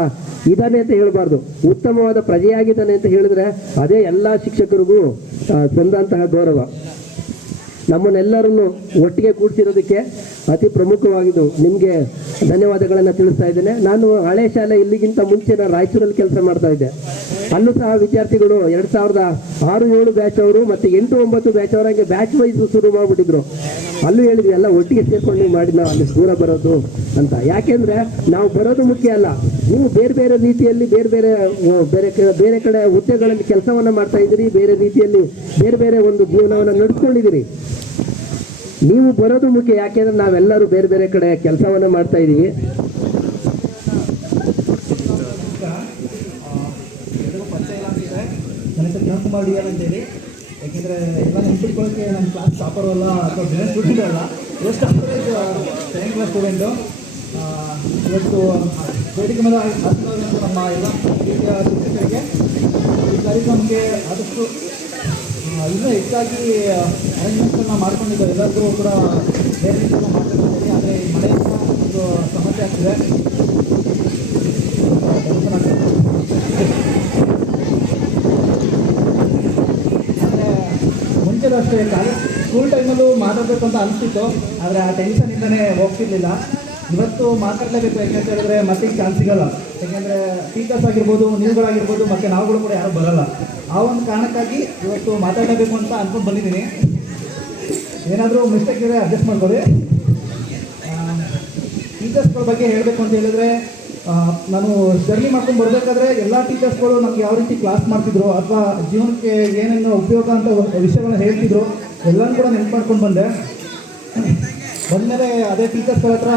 ಇದ್ದಾನೆ ಅಂತ ಹೇಳಬಾರ್ದು. ಉತ್ತಮವಾದ ಪ್ರಜೆಯಾಗಿದ್ದಾನೆ ಅಂತ ಹೇಳಿದ್ರೆ ಅದೇ ಎಲ್ಲ ಶಿಕ್ಷಕರಿಗೂ ಸಂದಂತಹ ಗೌರವ. ನಮ್ಮನ್ನೆಲ್ಲರನ್ನು ಒಟ್ಟಿಗೆ ಕೂಡಿಸಿರೋದಕ್ಕೆ ಅತಿ ಪ್ರಮುಖವಾಗಿದ್ದು ನಿಮಗೆ ಧನ್ಯವಾದಗಳನ್ನು ತಿಳಿಸ್ತಾ ಇದ್ದೇನೆ. ನಾನು ಹಳೆ ಶಾಲೆ ಇಲ್ಲಿಗಿಂತ ಮುಂಚೆ ನಾನು ರಾಯಚೂರಲ್ಲಿ ಕೆಲಸ ಮಾಡ್ತಾ ಇದ್ದೆ. ಅಲ್ಲೂ ಸಹ ವಿದ್ಯಾರ್ಥಿಗಳು 2006-7 ಬ್ಯಾಚ್ ಅವರು ಮತ್ತು 8-9 ಬ್ಯಾಚ್ ಅವರಂಗೆ ಬ್ಯಾಚ್ ವೈಸ್ ಶುರು ಮಾಡಿಬಿಟ್ಟಿದ್ರು. ಅಲ್ಲೂ ಹೇಳಿದ್ವಿ ಎಲ್ಲ ಒಟ್ಟಿಗೆ ಸೇರ್ಕೊಂಡು ಮಾಡಿ ನಾವು ಅಲ್ಲಿ ದೂರ ಬರೋದು ಅಂತ. ಯಾಕೆಂದ್ರೆ ನಾವು ಬರೋದು ಮುಖ್ಯ ಅಲ್ಲ, ನೀವು ಬೇರೆ ಬೇರೆ ರೀತಿಯಲ್ಲಿ ಬೇರೆ ಕಡೆ ಹುದ್ದೆಗಳಲ್ಲಿ ಕೆಲಸವನ್ನ ಮಾಡ್ತಾ ಇದ್ದೀರಿ, ಬೇರೆ ರೀತಿಯಲ್ಲಿ ಬೇರೆ ಬೇರೆ ಒಂದು ಜೀವನವನ್ನು ನಡೆಸ್ಕೊಂಡಿದ್ದೀರಿ. ನೀವು ಬರೋದು ಮುಖ್ಯ. ಯಾಕೆಂದ್ರೆ ನಾವೆಲ್ಲರೂ ಬೇರೆ ಬೇರೆ ಕಡೆ ಕೆಲಸವನ್ನ ಮಾಡ್ತಾ ಇದ್ದೀವಿ. ನನ್ನ ಹೆಸರು ಕಿರಣ್ ಕುಮಾರ್ ಡಿ.ಆರ್ ಅಂತೇಳಿ. ಯಾಕೆಂದರೆ ಎಲ್ಲ ನೆನ್ಪಿಟ್ಕೊಳ್ಳೋಕ್ಕೆ ನಮ್ಮ ಕ್ಲಾಸ್ ಟಾಪರು ಅಲ್ಲ ಅಥವಾ ಬೇರೆ ಸ್ಟೂಡೆಂಟ್ ಅಲ್ಲ, ಎಷ್ಟು ಅಷ್ಟೊಂದು 10th ಕ್ಲಾಸ್ ಸ್ಟೂಡೆಂಟು. ಇವತ್ತು ವೇದಿಕೆ ಮೇಲೆ ನಮ್ಮ ಎಲ್ಲ ರೀತಿಯ ಶಿಕ್ಷಕರಿಗೆ ಈ ಕಾರ್ಯಕ್ರಮಕ್ಕೆ ಆದಷ್ಟು ಇನ್ನೂ ಹೆಚ್ಚಾಗಿ ಅರೇಂಜ್ಮೆಂಟ್ಗಳನ್ನ ಮಾಡ್ಕೊಂಡಿದ್ದು ಎಲ್ಲರಿಗೂ ಕೂಡ ಬೇರೆ ರೀತಿಯೆಲ್ಲ ಮಾಡ್ಕೊಂಡಿದ್ದೀವಿ. ಆದರೆ ಮಳೆಯಿಂದ ಒಂದು ಸಮಸ್ಯೆ ಆಗ್ತಿದೆ. ಮುಂಚೆದು ಅಷ್ಟೇ ಸ್ಕೂಲ್ ಟೈಮಲ್ಲೂ ಮಾತಾಡಬೇಕು ಅಂತ ಅನಿಸ್ತಿತ್ತು, ಆದರೆ ಆ ಟೆನ್ಷನಿಂದನೇ ಹೋಗ್ತಿರ್ಲಿಲ್ಲ. ಇವತ್ತು ಮಾತಾಡಲೇಬೇಕು. ಯಾಕೆಂತ ಹೇಳಿದ್ರೆ ಮತ್ತೆ ಚಾನ್ಸ್ ಸಿಗಲ್ಲ. ಯಾಕೆಂದರೆ ಟೀಚರ್ಸ್ ಆಗಿರ್ಬೋದು, ನೀವುಗಳಾಗಿರ್ಬೋದು, ಮತ್ತು ನಾವುಗಳು ಕೂಡ ಯಾರು ಬರಲ್ಲ. ಆ ಒಂದು ಕಾರಣಕ್ಕಾಗಿ ಇವತ್ತು ಮಾತಾಡಲೇಬೇಕು ಅಂತ ಅಂದ್ಕೊಂಡು ಬಂದಿದ್ದೀನಿ. ಏನಾದರೂ ಮಿಸ್ಟೇಕ್ ಇದ್ದರೆ ಅಡ್ಜಸ್ಟ್ ಮಾಡ್ಕೊಳ್ಳಿ. ಟೀಚರ್ಸ್ಗಳ ಬಗ್ಗೆ ಹೇಳಬೇಕು ಅಂತ ಹೇಳಿದ್ರೆ, ನಾನು ಜರ್ನಿ ಮಾಡ್ಕೊಂಡು ಬರಬೇಕಾದ್ರೆ ಎಲ್ಲ ಟೀಚರ್ಸ್ಗಳು ನಮ್ಗೆ ಯಾವ ರೀತಿ ಕ್ಲಾಸ್ ಮಾಡ್ತಿದ್ರು ಅಥವಾ ಜೀವನಕ್ಕೆ ಏನೇನು ಉಪಯೋಗ ಅಂತ ವಿಷಯಗಳನ್ನ ಹೇಳ್ತಿದ್ರು ಎಲ್ಲನೂ ಕೂಡ ನೆನ್ಪು ಮಾಡ್ಕೊಂಡು ಬಂದೆ. ಬಂದಮೇಲೆ ಅದೇ ಟೀಚರ್ಸ್ಗಳ ಹತ್ರ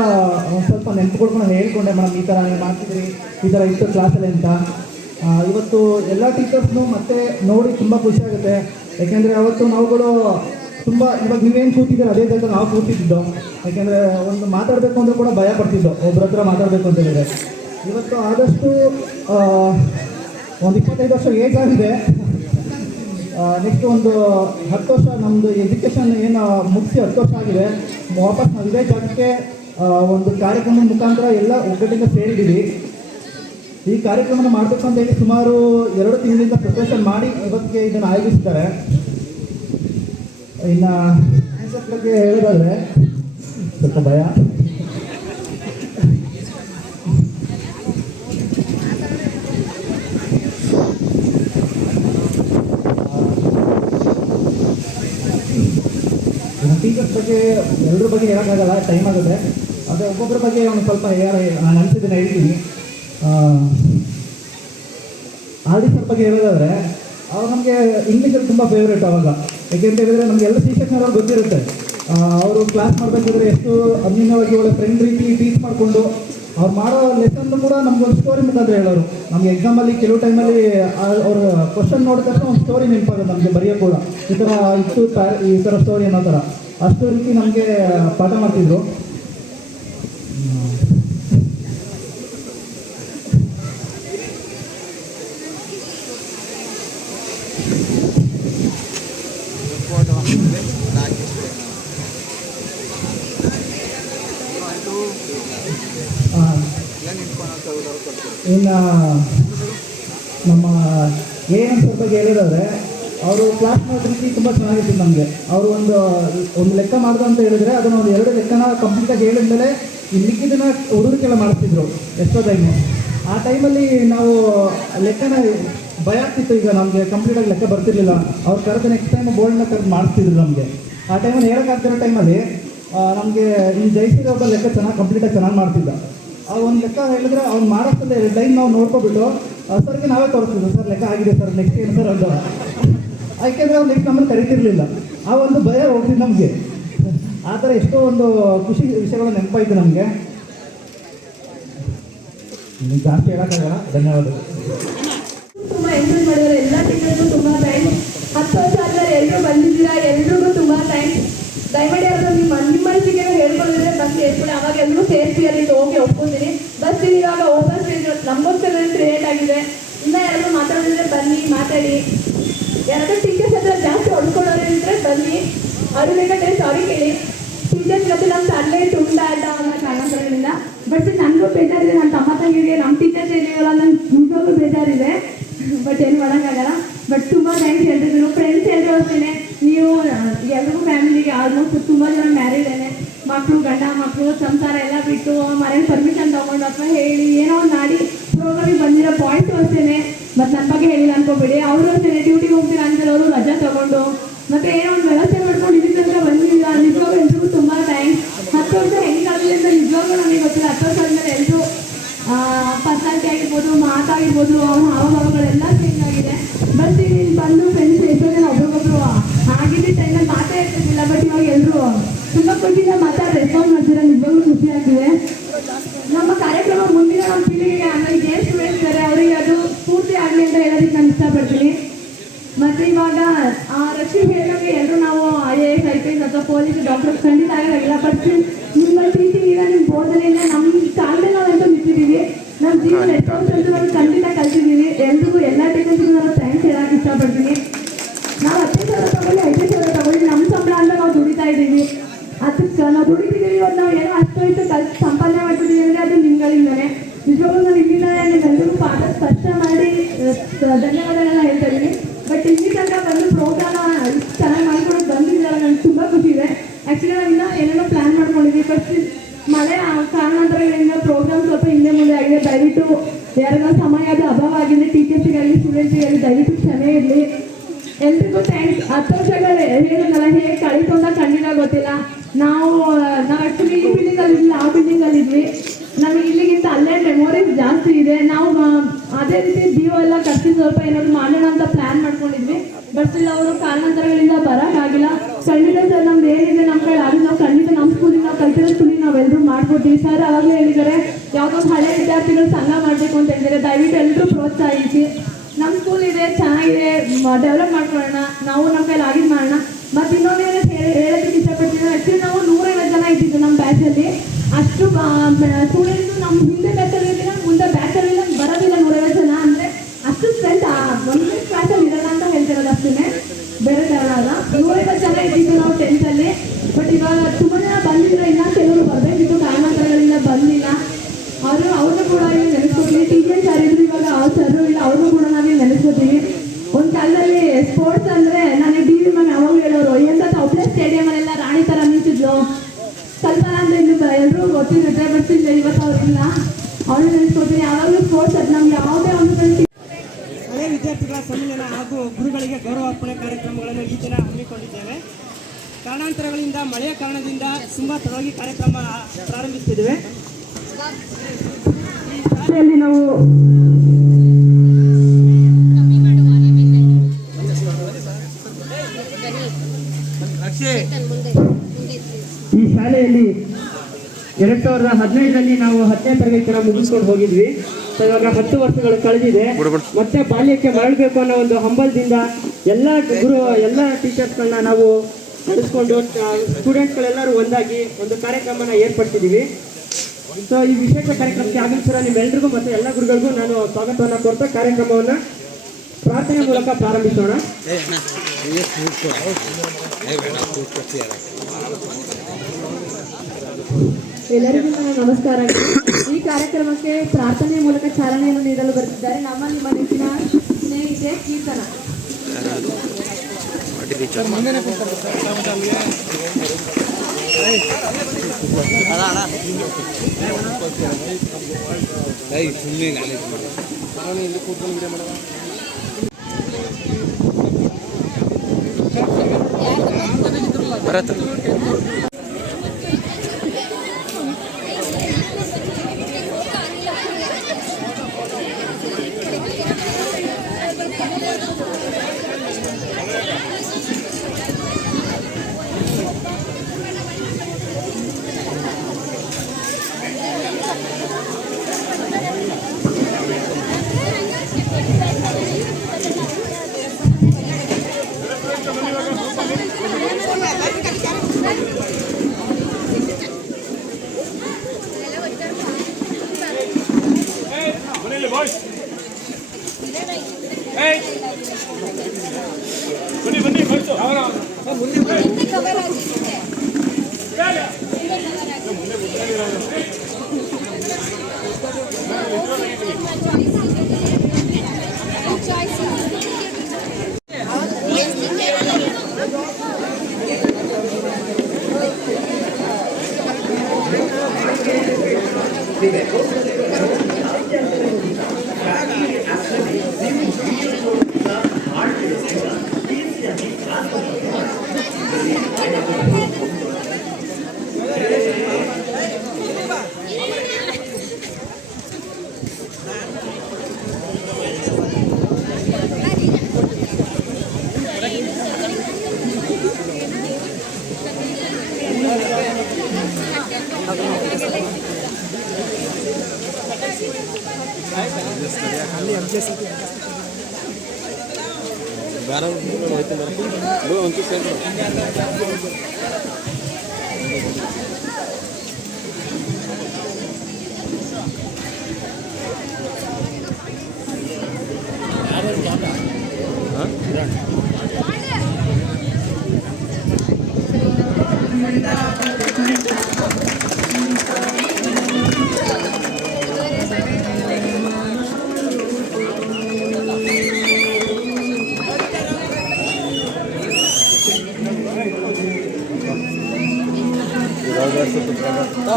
ಒಂದು ಸ್ವಲ್ಪ ನೆನ್ಪುಗಳ್ಕೊಂಡು ಹೇಳ್ಕೊಂಡೆ, ಮೇಡಮ್ ಈ ಥರ ನೀವು ಮಾಡ್ತಿದ್ರಿ, ಈ ಥರ ಇತ್ತು ಕ್ಲಾಸಲ್ಲಿ ಅಂತ. ಇವತ್ತು ಎಲ್ಲ ಟೀಚರ್ಸ್ನು ಮತ್ತೆ ನೋಡಿ ತುಂಬ ಖುಷಿಯಾಗುತ್ತೆ. ಯಾಕೆಂದರೆ ಅವತ್ತು ನಾವುಗಳು ತುಂಬ ಇವಾಗ ನೀವೇನು ಕೂತಿದ್ದೀರ ಅದೇ ಜಾಗ ನಾವು ಕೂತಿದ್ದು. ಯಾಕೆಂದರೆ ಒಂದು ಮಾತಾಡಬೇಕು ಅಂದರೆ ಕೂಡ ಭಯ ಪಡ್ತಿದ್ದೋ ಒಬ್ಬರ ಹತ್ರ ಮಾತಾಡಬೇಕು ಅಂತ ಹೇಳಿದ್ರೆ. ಇವತ್ತು ಆದಷ್ಟು ಒಂದು 25 ವರ್ಷ ಏಜ್ ಆಗಿದೆ. ನೆಕ್ಸ್ಟ್ ಒಂದು 10 ವರ್ಷ ನಮ್ಮದು ಎಜುಕೇಷನ್ ಏನು ಮುಗಿಸಿ 10 ವರ್ಷ ಆಗಿದೆ. ವಾಪಸ್ ನಾವು ಇದೇ ಜಾಗಕ್ಕೆ ಒಂದು ಕಾರ್ಯಕ್ರಮದ ಮುಖಾಂತರ ಎಲ್ಲ ಒಗ್ಗಟ್ಟಿಂದ ಸೇರಿದ್ದೀವಿ. ಈ ಕಾರ್ಯಕ್ರಮನ ಮಾಡಬೇಕು ಅಂತ ಹೇಳಿ ಸುಮಾರು 2 ತಿಂಗಳಿಂದ ಪ್ರಿಪ್ರೇಷನ್ ಮಾಡಿ ಇವತ್ತಿಗೆ ಇದನ್ನು ಆಯೋಜಿಸಿದ್ದಾರೆ. ಇನ್ನು ಆನ್ಸರ್ ಬಗ್ಗೆ ಹೇಳೋದಾದರೆ ಸ್ವಲ್ಪ ಭಯ. ಟೀಚರ್ಸ್ ಬಗ್ಗೆ ಎಲ್ಲರ ಬಗ್ಗೆ ಹೇಳೋಕ್ಕಾಗಲ್ಲ, ಟೈಮ್ ಆಗುತ್ತೆ. ಅದೇ ಒಬ್ಬೊಬ್ಬರ ಬಗ್ಗೆ ಒಂದು ಸ್ವಲ್ಪ ನಾನು ಅನಿಸಿದ್ದನ್ನು ಹೇಳ್ತೀನಿ. ಆರ್ ಡಿ ಸರ್ ಬಗ್ಗೆ ಹೇಳೋದಾದರೆ ಅವ್ರು ನಮಗೆ ಇಂಗ್ಲೀಷಲ್ಲಿ ತುಂಬ ಫೇವ್ರೇಟ್ ಅವಾಗ. ಯಾಕೆಂತ ಹೇಳಿದರೆ ನಮಗೆ ಎಲ್ಲ ಶಿಕ್ಷಕರವ್ರು ಗೊತ್ತಿರುತ್ತೆ. ಅವರು ಕ್ಲಾಸ್ ಮಾಡಬೇಕಾದ್ರೆ ಎಷ್ಟು ಅನ್ಯೂನ್ಯವಾಗಿ ಒಳ್ಳೆ ಫ್ರೆಂಡ್ ರೀತಿ ಟೀಚ್ ಮಾಡಿಕೊಂಡು ಅವ್ರು ಮಾಡೋ ಲೆಸನ್ ಕೂಡ ನಮ್ಗೊಂದು ಸ್ಟೋರಿ ಮುಖಾಂತರ ಹೇಳೋರು. ನಮಗೆ ಎಕ್ಸಾಮಲ್ಲಿ ಕೆಲವು ಟೈಮಲ್ಲಿ ಅವ್ರ ಕ್ವಶನ್ ನೋಡಿದ ತಕ್ಷಣ ಒಂದು ಸ್ಟೋರಿ ನೆನಪಾಗೋದು ನಮಗೆ ಬರೆಯೋಕೆ ಕೂಡ. ಈ ಥರ ಇಷ್ಟು ಈ ಥರ ಸ್ಟೋರಿ ಅನ್ನೋ ಥರ ಅಷ್ಟು ರೀತಿ ನಮಗೆ ಪಾಠ ಮಾಡ್ತಿದ್ರು. ಇನ್ನು ನಮ್ಮ ಎನ್ ಸರ್ ಬಗ್ಗೆ ಹೇಳಿದ್ರೆ ಅವರು ಕ್ಲಾಸ್ ಮಾಡೋ ರೀತಿ ತುಂಬ ಚೆನ್ನಾಗಿತ್ತು ನಮಗೆ. ಅವರು ಒಂದು ಲೆಕ್ಕ ಮಾಡ್ದು ಅಂತ ಹೇಳಿದ್ರೆ ಅದನ್ನು ಒಂದು 2 ಲೆಕ್ಕನ ಕಂಪ್ಲೀಟಾಗಿ ಹೇಳಿದ್ಮೇಲೆ ಲಿಕ್ಕಿದ್ದನ್ನ ಹುಡುಗರಿಗೆಲ್ಲ ಮಾಡಿಸ್ತಿದ್ರು ಎಷ್ಟೋ ಟೈಮು. ಆ ಟೈಮಲ್ಲಿ ನಾವು ಲೆಕ್ಕನ ಭಯ ಆಗ್ತಿತ್ತು. ಈಗ ನಮಗೆ ಕಂಪ್ಲೀಟಾಗಿ ಲೆಕ್ಕ ಬರ್ತಿರ್ಲಿಲ್ಲ. ಅವ್ರು ಕರೆದು ನೆಕ್ಸ್ಟ್ ಟೈಮ್ ಬೋರ್ಡ್ನ ಕರೆದು ಮಾಡಿಸ್ತಿದ್ರು ನಮಗೆ. ಆ ಟೈಮಲ್ಲಿ ಹೇಳೋಕ್ಕಾಗ್ತಿರೋ ಟೈಮಲ್ಲಿ ನಮಗೆ ಇನ್ನು ಜೈಸಿಗೆ ಒಬ್ಬ ಲೆಕ್ಕ ಕಂಪ್ಲೀಟಾಗಿ ಚೆನ್ನಾಗಿ ಮಾಡ್ತಿದ್ದ. ಆ ಒಂದು ಲೆಕ್ಕ ಹೇಳಿದ್ರೆ ಅವ್ನು ಮಾಡೋಷ್ಟಲ್ಲಿ 2 ಟೈಮ್ ನಾವು ನೋಡ್ಕೊಬಿಟ್ಟು ಸರ್ಗೆ ನಾವೇ ತೋರಿಸ್ತಿದ್ವಿ, ಸರ್ ಲೆಕ್ಕ ಆಗಿದೆ ಸರ್, ನೆಕ್ಸ್ಟ್ ಏನು ಸರ್ ಅಂತ. ಯಾಕೆಂದರೆ ಅವ್ರು ನೆಕ್ಸ್ಟ್ ನಮ್ಮನ್ನು ಕರಿತಿರ್ಲಿಲ್ಲ. ಆ ಒಂದು ಭಯ ಹೋಗ್ತಿದ್ದು ನಮಗೆ. ಆ ಥರ ಎಷ್ಟೋ ಒಂದು ಖುಷಿ ವಿಷಯಗಳು ನೆನಪಾಯಿತು ನಮಗೆ. ಜಾಸ್ತಿ ಹೇಳೋಕ್ಕಾಗಲ್ಲ. ಧನ್ಯವಾದಗಳು. ತುಂಬ ಎಂಜಾಯ್ ಮಾಡಿದ್ದಾರೆ. ಎಲ್ಲ ಟೀಚರ್ಗೂ ತುಂಬ ಥ್ಯಾಂಕ್ಸ್. 10 ವರ್ಷ ಆದಮೇಲೆ ಎಲ್ಲರೂ ಬಂದಿದ್ದೀರಾ, ಎಲ್ರಿಗೂ ತುಂಬ ಥ್ಯಾಂಕ್ಸ್. ದಯಮಾಡಿ ಅವರು ನಿಮ್ಮ ಅನಿಸಿಕೆ ಹೇಳ್ಕೊಂಡಿದ್ರೆ ಬಸ್ ಸೇರ್ಕೊಳ್ಳಿ. ಅವಾಗ ಎಲ್ಲರೂ ಸೇರ್ತೀರಿ, ಓಕೆ ಒಪ್ಕೊತೀನಿ. ಬಸ್ ಇವಾಗ ಓಪನ್ ಸ್ಟೇಜ್ ನಮಗೋಸ್ಕರ ಕ್ರಿಯೇಟ್ ಆಗಿದೆ. ಇನ್ನೂ ಯಾರಾದರೂ ಮಾತಾಡಿದ್ರೆ ಬನ್ನಿ, ಮಾತಾಡಿ. ಯಾರಾದರೂ ಟೀಚರ್ಸ್ ಹತ್ರ ಜಾಸ್ತಿ ಹೊಡ್ಕೊಳ್ಳೋರು ಇದ್ದರೆ ಬನ್ನಿ, ಅವ್ರ ಬೇಕಾದ್ರೆ ಸಾರಿ ಕೇಳಿ. ಟೀಚರ್ಸ್ ಜೊತೆ ನಮ್ಮ ಸರಳೆ ತುಂಡ ಆಟ ಅನ್ನೋ ಕಾರಣಗಳಿಂದ. ಬಟ್ ನನಗೂ ಬೇಜಾರಿದೆ, ನನ್ನ ತಮ್ಮ ತಂಗಿಗೆ ನಮ್ಮ ಟೀಚರ್ಸ್ ಏನಿವಲ್ಲ ನಂಗೆ ನಿಜವಾಗ್ಲೂ ಬೇಜಾರಿದೆ. ಬಟ್ ಏನು ಮಾಡೋಕ್ಕಾಗಲ್ಲ. ಬಟ್ ತುಂಬ ಥ್ಯಾಂಕ್ಸ್ ಹೇಳ್ತಿದ್ರು. ಫ್ರೆಂಡ್ಸ್ ಎಲ್ಲರೂ ಅಷ್ಟೇ. ನೀವು ಎಲ್ರಿಗೂ ಫ್ಯಾಮಿಲಿಗೆ ಆಲ್ಮೋಸ್ಟ್ ತುಂಬ ಜನ ಮ್ಯಾರಿಡೇನೆ, ಮಕ್ಕಳು, ಗಂಡ ಮಕ್ಕಳು, ಸಂಸಾರ ಎಲ್ಲ ಬಿಟ್ಟು ಮನೇಲಿ ಪರ್ಮಿಷನ್ ತೊಗೊಂಡು ಅಥವಾ ಹೇಳಿ ಏನೋ ಒಂದು ಮಾಡಿ ಪ್ರೋಗ್ರಾಮಿಗೆ ಬಂದಿರೋ ಪಾಯಿಂಟು ಅಷ್ಟೇ. ಮತ್ತು ನನ್ನ ಬಗ್ಗೆ ಹೇಳಿಲ್ಲ ಅನ್ಕೋಬೇಡಿ. ಅವರು ಅಷ್ಟೇ ಡ್ಯೂಟಿಗೆ ಹೋಗ್ತೀರಾ ಅಂತೇಳಿ ಅವರು ರಜಾ ತೊಗೊಂಡು ಮತ್ತು ಏನೋ ಒಂದು ವ್ಯವಸ್ಥೆ ಮಾಡ್ಕೊಂಡು ಇದಕ್ಕೆ ಅಂತ ಬಂದಿಲ್ಲ. ನಿಜವಾಗ್ಲೂ ಎಲ್ರಿಗೂ ತುಂಬ ಥ್ಯಾಂಕ್ಸ್. 10 ವರ್ಷ ಹೆಂಗಾಗಿದೆ ಅಂತ ನಿಜವಾಗ್ಲೂ ನನಗೆ ಗೊತ್ತಿಲ್ಲ. 10 ವರ್ಷ ಆದಮೇಲೆ ಎಲ್ಲರೂ ಪರ್ಸನಾಲಿಟಿ ಆಗಿರ್ಬೋದು, ಮಾತಾಗಿರ್ಬೋದು, ಅವ್ರ ಹಾವಭಾವಗಳೆಲ್ಲ ಚೇಂಜ್ ಆಗಿದೆ. ಬಟ್ ಇಲ್ಲಿ ಬಂದು ಫ್ರೆಂಡ್ಸ್ ಎಷ್ಟೋ ಜನ ಒಬ್ರಿಗೊಬ್ರು ಆಗಿದ್ದ ಟೈಮಲ್ಲಿ ಮಾತೇ ಇರ್ತಿರ್ಲಿಲ್ಲ. ಬಟ್ ಇವಾಗ ಎಲ್ಲರೂ ತುಂಬ ಖುಷಿಯಿಂದ ಮಾತಾಡಿ ರೆಸ್ಪಾನ್ಸ್ ಮಾಡ್ತೀರಾ. ನಿಜವಾಗ್ಲೂ ಖುಷಿ ಆಗ್ತಿದೆ. ನಮ್ಮ ಕಾರ್ಯಕ್ರಮ ಮುಂದಿನ ನಮ್ಮ ಪೀಳಿಗೆಗೆ ಆಮೇಲೆ ಏನು ಸ್ಟೂಡೆಂಟ್ಸ್ ಇದ್ದಾರೆ ಅವರಿಗೆ ಅದು ಪೂರ್ತಿ ಆಗಲಿ ಅಂತ ಹೇಳೋದಕ್ಕೆ ನಾನು ಇಷ್ಟಪಡ್ತೀನಿ. ಮತ್ತು ಇವಾಗ ರಕ್ಷಿ ಹೇಳಿದಂಗೆ ಎಲ್ಲರೂ ನಾವು IAS, IPS ಅಥವಾ ಪೊಲೀಸ್, ಡಾಕ್ಟರ್ಸ್ ಖಂಡಿತ ಆಗೋದಾಗಿಲ್ಲ. ಬಟ್ ನಿಮ್ಮ ಟೀಚಿಂಗ್ ನಿಮ್ಮ ಬೋಧನೆಯಿಂದ ನಮ್ಮ ಕಾಲದಲ್ಲಿ ನಾವಂತೂ ನಿಂತಿದ್ದೀವಿ. ನಮ್ಮ ಜೀವನ ಎಷ್ಟೊಂದು ನಾವು ಖಂಡಿತ ಕಲ್ತಿದ್ದೀವಿ. ಎಲ್ರಿಗೂ ಎಲ್ಲ ಟೀಚರ್ಸ್ಗೂ ನಾನು ಥ್ಯಾಂಕ್ಸ್ ಹೇಳೋಕೆ ಇಷ್ಟಪಡ್ತೀನಿ. ನಾವು 15,000 ತಗೊಳ್ಳಿ, 5,000 ತಗೊಳ್ಳಿ, ನಮ್ಮ ಸಂಬಳ ಅಂತ ನಾವು ದುಡಿತಾ ಇದ್ದೀವಿ. ಅದಕ್ಕೆ ನಾವು ದುಡಿತಿದ್ದೀವಿ. ಇವತ್ತು ನಾವು ಏನೋ ಅಷ್ಟು ಸಂಪಾದನೆ ಮಾಡ್ತಿದ್ದೀವಿ ಅಂದರೆ ಅದು ನಿಮ್ಗಳಿಂದನೇ. ನಿಜವಾಗ್ಲೂ ನಾನು ಇಲ್ಲಿಂದ ನಿಮ್ಮೆಲ್ಲರಿಗೂ ಪಾಠ ಸ್ಪಷ್ಟ ಮಾಡಿ ಧನ್ಯವಾದಗಳನ್ನ ಹೇಳ್ತಾ ಇದ್ದೀನಿ. ಬಟ್ ಇಲ್ಲಿ ತನಕ ಬಂದು ಪ್ರೋಗ್ರಾಮ ಚೆನ್ನಾಗಿ ಮಾಡ್ಕೊಂಡು ಬಂದಿದ್ದಲ್ಲ, ನನಗೆ ತುಂಬ ಖುಷಿ ಇದೆ. ಆ್ಯಕ್ಚುಲಿ ನಾವು ಇನ್ನೂ ಏನೇನೋ ಪ್ಲ್ಯಾನ್ ಮಾಡ್ಕೊಂಡಿದ್ವಿ. ಬಟ್ ಮಳೆ ಕಾರಣಾಂತರಗಳಿಂದ ಪ್ರೋಗ್ರಾಮ್ ಸ್ವಲ್ಪ ಹಿಂದೆ ಮುಂದೆ ಆಗಿದೆ. ದಯವಿಟ್ಟು ಯಾರಿಗೂ ಸಮಯದ ಅಭಾವ ಆಗಿದೆ, ಟೀಚರ್ಸಿಗಾಗಲಿ ಸ್ಟೂಡೆಂಟ್ಸಿಗಾಗಲಿ ದಯವಿಟ್ಟು ಕ್ಷಮೆ ಇರಲಿ. ಎಲ್ರಿಗೂ ಥ್ಯಾಂಕ್ಸ್. 10 ವರ್ಷಗಳು ಹೇಳಿದ್ನಲ್ಲ, ಹೇಗೆ ಕಳೀತು ಅಂತ ಖಂಡಿತ ಗೊತ್ತಿಲ್ಲ. ನಾವು ಆ್ಯಕ್ಚುಲಿ ಈ ಬಿಲ್ಡಿಂಗಲ್ಲಿದ್ವಿ, ಆ ಬಿಲ್ಡಿಂಗಲ್ಲಿದ್ವಿ. ನಮಗೆ ಇಲ್ಲಿಗಿಂತ ಅಲ್ಲೇ ಮೆಮೊರೀಸ್ ಜಾಸ್ತಿ ಇದೆ. ನಾವು ಅದೇ ರೀತಿ ಜೀವ ಎಲ್ಲ ಖರ್ಚು ಸ್ವಲ್ಪ ಏನಾದರೂ ಮಾಡೋಣ ಅಂತ ಪ್ಲ್ಯಾನ್ ಮಾಡ್ಕೊಂಡಿದ್ವಿ. ಬಟ್ ಇಲ್ಲ, ಅವರು ಕಾರಣಾಂತರಗಳಿಂದ ಬರೋಕ್ಕಾಗಿಲ್ಲ. ಖಂಡಿತ ಸರ್ ನಮ್ದು ಏನಿದೆ ನಮ್ಮ ಕಡೆ ಅದು ನಾವು ಖಂಡಿತ ನಮ್ಮ ಸ್ಕೂಲಿಗೆ ನಾವು ಕಲ್ತಿರೋ ಸ್ಕೂಲಿಗೆ ನಾವೆಲ್ಲರೂ ಮಾಡ್ಕೊಡ್ತೀವಿ. ಸರ್ ಅವಾಗಲೇ ಹೇಳಿದ್ದಾರೆ ಯಾವುದೊಂದು ಹಳೆ ವಿದ್ಯಾರ್ಥಿಗಳು ಸಂಘ ಮಾಡಬೇಕು ಅಂತ ಹೇಳಿದ್ದಾರೆ. ದಯವಿಟ್ಟು ಎಲ್ಲರೂ ಪ್ರೋತ್ಸಾಹಿಸಿ. ನಮ್ಮ ಸ್ಕೂಲ್ ಇದೆ, ಚೆನ್ನಾಗಿದೆ, ಡೆವಲಪ್ ಮಾಡ್ಕೊಳ್ಳೋಣ. ನಾವು ನಮ್ಮ ಕೈಲಿ ಆಗಿದ್ದು ಮಾಡೋಣ. ಮತ್ತು ಇನ್ನೊಂದು ಹೇಳೋದಕ್ಕೆ ಇಷ್ಟಪಡ್ತೀನಿ. ಆ್ಯಕ್ಚುಲಿ ನಾವು 150 ಜನ ಇದ್ದಿದ್ದು ನಮ್ಮ ಬ್ಯಾಚಲ್ಲಿ. ಅಷ್ಟು ಸ್ಟೂಡೆಂಟ್ಸು ನಮ್ಮ ಹಿಂದೆ ಬ್ಯಾಚಲ್ಲಿಲ್ಲ, ಮುಂದೆ ಬ್ಯಾಚಲ್ಲಿಲ್ಲ, ಬರೋದಿಲ್ಲ 150 ಜನ. ಅಂದರೆ ಅಷ್ಟು ಸ್ಟ್ರೆಂತ್ ಒಂದೇ ಕ್ಲಾಸಲ್ಲಿ ಇರೋಲ್ಲ ಅಂತ ಹೇಳ್ತಿರೋದು ಅಷ್ಟೇ, ಬೇರೆ ಕಾರಣ ಅಲ್ಲ. 150 ಜನ ಇದ್ದಿದ್ದು ನಾವು 10th. ಬಟ್ ಇವಾಗ ತುಂಬ ಜನ ಬಂದಿದ್ರು. ಇನ್ನೂ ಕೆಲವರು ಬರಬೇಕಿತ್ತು, ಕಾರಣಾಂತರಗಳಿಂದ ಬಂದಿಲ್ಲ. ಅವ್ರನ್ನೂ ಕೂಡ ಈಗ ನೆನೆಸ್ಕೊತೀವಿ. ಟೀಚರ್ಸ್ ಯಾರಿದ್ರು ಇವಾಗ ಅವ್ರು ಸರ್ರು ಇಲ್ಲ, ಅವ್ರನ್ನೂ ಕೂಡ ನಾವೀಗ ನೆನೆಸ್ಕೊತೀವಿ. ಒಂದು ಕಾಲದಲ್ಲಿ ಸ್ಪೋರ್ಟ್ಸ್ ಅಂದರೆ ನನಗೆ DV ಮ್ಯಾಮ್ ಯಾವಾಗಲೂ ಹೇಳೋರು, ಎಂತ ಒಬ್ಬಳೆ ಸ್ಟೇಡಿಯಮಲ್ಲೆಲ್ಲ ರಾಣಿ ಥರ ನಿಂತಿದ್ಲು. ಸ್ವಲ್ಪ ಅಂದರೆ ಇನ್ನು ಎಲ್ಲರೂ ಗೊತ್ತಿರುತ್ತೆ, ಬಟ್ ಇವತ್ತು ಅವ್ರಿಲ್ಲ. ಅವ್ರನ್ನ ನೆನೆಸ್ಕೊತೀನಿ. ಯಾವಾಗಲೂ ಸ್ಪೋರ್ಟ್ಸ್ ಅದು ನಮ್ಗೆ ಯಾವುದೇ ಒಂದು ಹಳೆ ವಿದ್ಯಾರ್ಥಿಗಳ ಸಮ್ಮೇಳನ ಹಾಗೂ ಗುರುಗಳಿಗೆ ಗೌರವ ಅರ್ಪಣೆ ಕಾರ್ಯಕ್ರಮಗಳನ್ನು ಈ ದಿನ ಹಮ್ಮಿಕೊಂಡಿದ್ದೇವೆ. ಕಾರಣಾಂತರಗಳಿಂದ ಮಳೆಯ ಕಾರಣದಿಂದ ತುಂಬ ತಡವಾಗಿ ಕಾರ್ಯಕ್ರಮ ಪ್ರಾರಂಭಿಸುತ್ತಿದ್ದೇವೆ. ಈ ಶಾಲೆಯಲ್ಲಿ ನಾವು ಈ ಶಾಲೆಯಲ್ಲಿ 2015ರಲ್ಲಿ ನಾವು 10ನೇ ತರಗತಿಯನ್ನು ಮುಗಿಸ್ಕೊಂಡು ಹೋಗಿದ್ವಿ. ಇವಾಗ 10 ವರ್ಷಗಳು ಕಳೆದಿದೆ. ಮತ್ತೆ ಬಾಲ್ಯಕ್ಕೆ ಮರಳಬೇಕು ಅನ್ನೋ ಒಂದು ಹಂಬಲದಿಂದ ಎಲ್ಲ ಟೀಚರ್ಸ್ಗಳನ್ನ ನಾವು ನಡೆಸ್ಕೊಂಡು ಸ್ಟೂಡೆಂಟ್ಗಳೆಲ್ಲರೂ ಒಂದಾಗಿ ಒಂದು ಕಾರ್ಯಕ್ರಮನ ಏರ್ಪಡಿಸಿದ್ದೀವಿ. ಸೊ ಈ ವಿಶೇಷ ಕಾರ್ಯಕ್ರಮಕ್ಕೆ ಆಗಮಿಸಿರೋ ನಿಮ್ಮೆಲ್ಲರಿಗೂ ಮತ್ತು ಎಲ್ಲ ಗುರುಗಳಿಗೂ ನಾನು ಸ್ವಾಗತವನ್ನು ಕೊಡ್ತಾ ಕಾರ್ಯಕ್ರಮವನ್ನು ಪ್ರಾರ್ಥನೆ ಮೂಲಕ ಪ್ರಾರಂಭಿಸೋಣ. ಎಲ್ಲರಿಗೂ ನನ್ನ ನಮಸ್ಕಾರ. ಈ ಕಾರ್ಯಕ್ರಮಕ್ಕೆ ಪ್ರಾರ್ಥನೆ ಮೂಲಕ ಚಾಲನೆಯನ್ನು ನೀಡಲು ಬರುತ್ತಿದ್ದಾರೆ ನಮ್ಮ ನಿಮ್ಮ ನೆಚ್ಚಿನ ಸ್ನೇಹಿತೆ ಕೀರ್ತನ.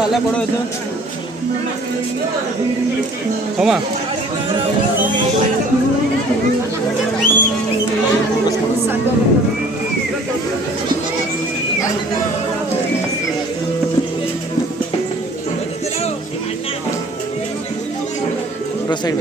ಅಲ್ಲ ಕೊಡೋದು ಕಮ ಸೈಡ್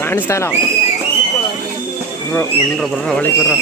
ಕಾಣಿಸ್ತಾ ಇಲ್ಲ ಬರ್ರ ಒಳಗೆ ಬರ್ರ.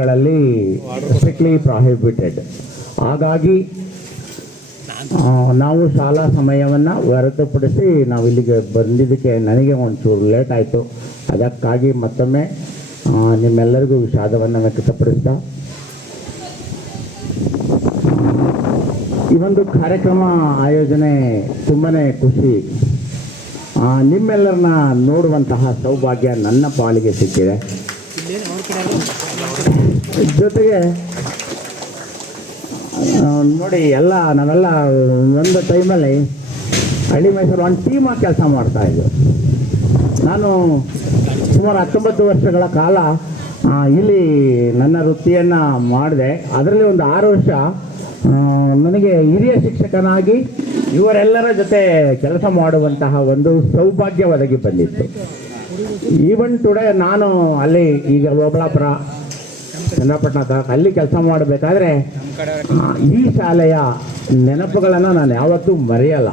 ಗಳಲ್ಲಿ ಸ್ಟ್ರಿಕ್ಟ್ಲಿ ಪ್ರಾಹಿಬಿಟೆಡ್. ಹಾಗಾಗಿ ನಾವು ಶಾಲಾ ಸಮಯವನ್ನು ಹೊರತುಪಡಿಸಿ ನಾವು ಇಲ್ಲಿಗೆ ಬಂದಿದ್ದಕ್ಕೆ ನನಗೆ ಒಂಚೂರು ಲೇಟ್ ಆಯಿತು. ಅದಕ್ಕಾಗಿ ಮತ್ತೊಮ್ಮೆ ನಿಮ್ಮೆಲ್ಲರಿಗೂ ವಿಷಾದವನ್ನು ವ್ಯಕ್ತಪಡಿಸ್ತಾ ಈ ಒಂದು ಕಾರ್ಯಕ್ರಮ ಆಯೋಜನೆ ತುಂಬಾ ಖುಷಿ. ನಿಮ್ಮೆಲ್ಲರನ್ನ ನೋಡುವಂತಹ ಸೌಭಾಗ್ಯ ನನ್ನ ಪಾಲಿಗೆ ಸಿಕ್ಕಿದೆ. ಜೊತೆಗೆ ನೋಡಿ ನಾವೆಲ್ಲ ಒಂದು ಟೈಮಲ್ಲಿ ಹಳ್ಳಿ ಮೈಸೂರು ಒಂದು ಟೀಮಾಗಿ ಕೆಲಸ ಮಾಡ್ತಾಯಿದ್ವಿ. ನಾನು ಸುಮಾರು 19 ವರ್ಷಗಳ ಕಾಲ ಇಲ್ಲಿ ನನ್ನ ವೃತ್ತಿಯನ್ನು ಮಾಡಿದೆ. ಅದರಲ್ಲಿ ಒಂದು 6 ವರ್ಷ ನನಗೆ ಹಿರಿಯ ಶಿಕ್ಷಕನಾಗಿ ಇವರೆಲ್ಲರ ಜೊತೆ ಕೆಲಸ ಮಾಡುವಂತಹ ಒಂದು ಸೌಭಾಗ್ಯ ಒದಗಿ ಬಂದಿತ್ತು. ಈವನ್ ಟುಡೇ ನಾನು ಅಲ್ಲಿ ಈಗ ಓಬಳಾಪುರ ಚನ್ನಪಟ್ಟಣ ಅಲ್ಲಿ ಕೆಲಸ ಮಾಡಬೇಕಾದ್ರೆ ಈ ಶಾಲೆಯ ನೆನಪುಗಳನ್ನು ನಾನು ಯಾವತ್ತೂ ಮರೆಯಲ್ಲ.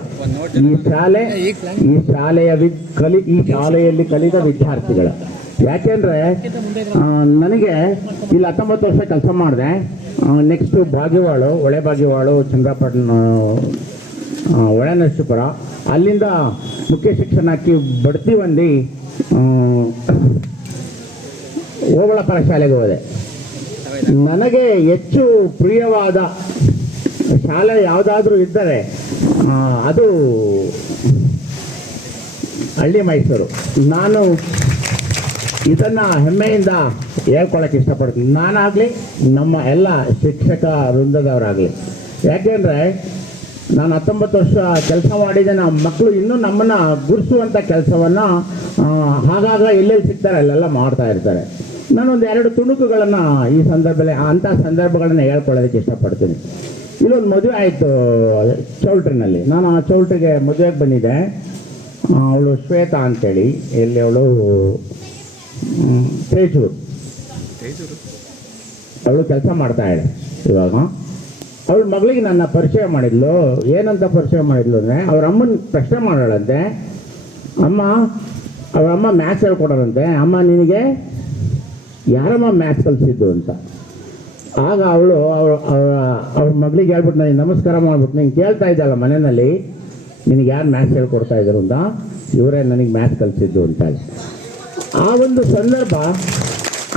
ಈ ಶಾಲೆಯಲ್ಲಿ ಕಲಿತ ವಿದ್ಯಾರ್ಥಿಗಳು. ಯಾಕೆಂದರೆ ನನಗೆ ಇಲ್ಲಿ 19 ವರ್ಷ ಕೆಲಸ ಮಾಡಿದೆ. ನೆಕ್ಸ್ಟು ಹೊಳೆ ಬಾಗೇವಾಳು, ಚಂದ್ರಪಟ್ಟಣ, ಒಳನರಸೀಪುರ, ಅಲ್ಲಿಂದ ಮುಖ್ಯ ಶಿಕ್ಷಣಕ್ಕೆ ಬಡ್ತಿ ಹೊಂದಿ ಓಬಳಾಪುರ ಶಾಲೆಗೆ ಹೋದೆ. ನನಗೆ ಹೆಚ್ಚು ಪ್ರಿಯವಾದ ಶಾಲೆ ಯಾವುದಾದ್ರೂ ಇದ್ದರೆ ಅದು ಹಳ್ಳಿ ಮೈಸೂರು. ನಾನು ಇದನ್ನು ಹೆಮ್ಮೆಯಿಂದ ಹೇಳ್ಕೊಳ್ಳೋಕ್ಕೆ ಇಷ್ಟಪಡ್ತೀನಿ, ನಾನಾಗಲಿ ನಮ್ಮ ಎಲ್ಲ ಶಿಕ್ಷಕ ವೃಂದದವರಾಗಲಿ. ಯಾಕೆಂದರೆ ನಾನು 19 ವರ್ಷ ಕೆಲಸ ಮಾಡಿದ್ದೆ. ನಮ್ಮ ಮಕ್ಕಳು ಇನ್ನೂ ನಮ್ಮನ್ನು ಗುರುಸುವಂಥ ಕೆಲಸವನ್ನು ಆಗಾಗ ಎಲ್ಲೆಲ್ಲಿ ಸಿಗ್ತಾರೆ ಅಲ್ಲೆಲ್ಲ ಮಾಡ್ತಾ ಇರ್ತಾರೆ. ನಾನೊಂದು 2 ತುಣುಕುಗಳನ್ನು ಈ ಸಂದರ್ಭದಲ್ಲಿ ಅಂಥ ಸಂದರ್ಭಗಳನ್ನು ಹೇಳ್ಕೊಳ್ಳೋದಕ್ಕೆ ಇಷ್ಟಪಡ್ತೀನಿ. ಇಲ್ಲೊಂದು ಮದುವೆ ಆಯಿತು ಚೌಲ್ಟ್ರಿನಲ್ಲಿ. ನಾನು ಆ ಚೌಲ್ಟ್ರಿಗೆ ಮದುವೆಗೆ ಬಂದಿದ್ದೆ. ಅವಳು ಶ್ವೇತಾ ಅಂತೇಳಿ, ಎಲ್ಲಿ ಅವಳು ತೇಜೂರು, ಅವಳು ಕೆಲಸ ಮಾಡ್ತಾಯಿದ್ದೆ ಇವಾಗ. ಅವಳ ಮಗಳಿಗೆ ನನ್ನ ಪರಿಚಯ ಮಾಡಿದ್ಲು. ಏನಂತ ಪರಿಚಯ ಮಾಡಿದ್ಲು ಅಂದರೆ ಅವ್ರ ಅಮ್ಮನ ಪ್ರಶ್ನೆ ಮಾಡೋಳಂತೆ, ಅಮ್ಮ ಅವ್ರ ಅಮ್ಮ ಮ್ಯಾಥ್ಸ್ ಹೇಳ್ಕೊಡೋರಂತೆ. ಅಮ್ಮ ನಿನಗೆ ಯಾರಮ್ಮ ಮ್ಯಾಥ್ಸ್ ಕಲಿಸಿದ್ದು ಅಂತ. ಆಗ ಅವಳು ಅವ್ರ ಮಗಳಿಗೆ ಹೇಳ್ಬಿಟ್ಟು ನನಗೆ ನಮಸ್ಕಾರ ಮಾಡ್ಬಿಟ್ಟು ನೀನು ಕೇಳ್ತಾ ಇದ್ದಲ್ಲ ಮನೆಯಲ್ಲಿ ನಿನಗೆ ಯಾರು ಮ್ಯಾಥ್ಸ್ ಹೇಳ್ಕೊಡ್ತಾ ಇದ್ರು ಅಂತ, ಇವರೇ ನನಗೆ ಮ್ಯಾಥ್ಸ್ ಕಲಿಸಿದ್ದು ಅಂತೇಳಿ. ಆ ಒಂದು ಸಂದರ್ಭ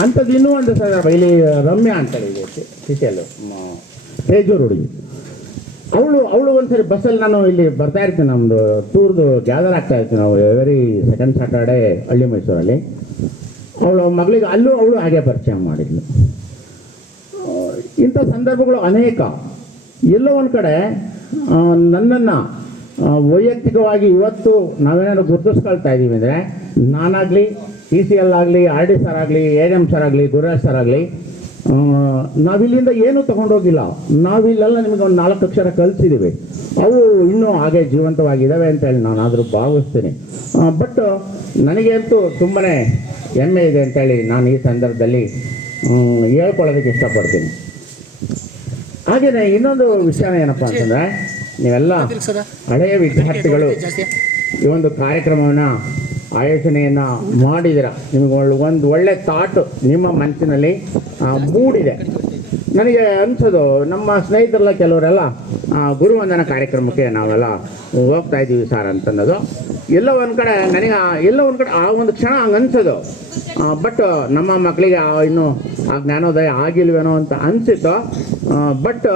ಅಂಥದ್ದು. ಇನ್ನೂ ಒಂದು ಸಂದರ್ಭ ಇಲ್ಲಿ ರಮ್ಯಾ ಅಂತೇಳಿ ಇದೆ ಸಿಟಿಯಲ್ಲು, ತೇಜೂರು ಹುಡುಗಿ. ಅವಳು ಒಂದ್ಸರಿ ಬಸ್ಸಲ್ಲಿ ನಾನು ಇಲ್ಲಿ ಬರ್ತಾ ಇರ್ತೀನಿ, ನಮ್ಮದು ಟೂರ್ದು ಗ್ಯಾದರ್ ಆಗ್ತಾ ಇರ್ತೀನಿ ನಾವು ಎವ್ರಿ ಸೆಕೆಂಡ್ ಸ್ಯಾಟರ್ಡೇ ಹಳ್ಳಿ ಮೈಸೂರಲ್ಲಿ. ಅವಳು ಮಗಳಿಗೆ ಅವಳು ಹಾಗೆ ಪರಿಚಯ ಮಾಡಿದ್ಲು. ಇಂಥ ಸಂದರ್ಭಗಳು ಅನೇಕ. ಎಲ್ಲೋ ಒಂದು ಕಡೆ ನನ್ನನ್ನು ವೈಯಕ್ತಿಕವಾಗಿ ಇವತ್ತು ನಾವೇನಾದ್ರು ಗುರುತಿಸ್ಕೊಳ್ತಾ ಇದ್ದೀವಿ ಅಂದರೆ, ನಾನಾಗಲಿ TCL ಆಗಲಿ, RD ಸರ್ ಆಗಲಿ, AM ಸರ್ ಆಗಲಿ, ಗುರುರಾಜ್ ಸರ್ ಆಗಲಿ, ನಾವಿಲ್ಲಿಂದ ಏನೂ ತೊಗೊಂಡೋಗಿಲ್ಲ. ನಾವಿಲ್ಲೆಲ್ಲ ನಿಮಗೆ ಒಂದು 4 ಅಕ್ಷರ ಕಲಿಸಿದ್ದೀವಿ. ಅವು ಇನ್ನೂ ಹಾಗೆ ಜೀವಂತವಾಗಿದ್ದಾವೆ ಅಂತೇಳಿ ನಾನಾದರೂ ಭಾವಿಸ್ತೀನಿ. ಬಟ್ ನನಗಂತೂ ತುಂಬಾ ಹೆಮ್ಮೆ ಇದೆ ಅಂತೇಳಿ ನಾನು ಈ ಸಂದರ್ಭದಲ್ಲಿ ಹೇಳ್ಕೊಳ್ಳೋದಕ್ಕೆ ಇಷ್ಟಪಡ್ತೀನಿ. ಹಾಗೆಯೇ ಇನ್ನೊಂದು ವಿಷಯ ಏನಪ್ಪ ಅಂತಂದರೆ, ನೀವೆಲ್ಲ ಹಳೆಯ ವಿದ್ಯಾರ್ಥಿಗಳು ಈ ಒಂದು ಕಾರ್ಯಕ್ರಮವನ್ನು ಆಯೋಜನೆಯನ್ನು ಮಾಡಿದಿರ. ನಿಮಗೆ ಒಂದು ಒಳ್ಳೆ ಥಾಟು ನಿಮ್ಮ ಮನಸ್ಸಿನಲ್ಲಿ ಮೂಡಿದೆ. ನನಗೆ ಅನಿಸೋದು ನಮ್ಮ ಸ್ನೇಹಿತರೆಲ್ಲ ಕೆಲವರೆಲ್ಲ ಗುರುವಂದನ ಕಾರ್ಯಕ್ರಮಕ್ಕೆ ನಾವೆಲ್ಲ ಹೋಗ್ತಾ ಇದ್ದೀವಿ ಸರ್ ಅಂತನ್ನೋದು ಎಲ್ಲೋ ಒಂದು ಕಡೆ ನನಗೆ ಆ ಒಂದು ಕ್ಷಣ ಹಂಗೆ ಅನಿಸೋದು. ಬಟ್ ನಮ್ಮ ಮಕ್ಕಳಿಗೆ ಇನ್ನೂ ಆ ಜ್ಞಾನೋದಯ ಆಗಿಲ್ವೇನೋ ಅಂತ ಅನಿಸಿತ್ತು. ಬಟ್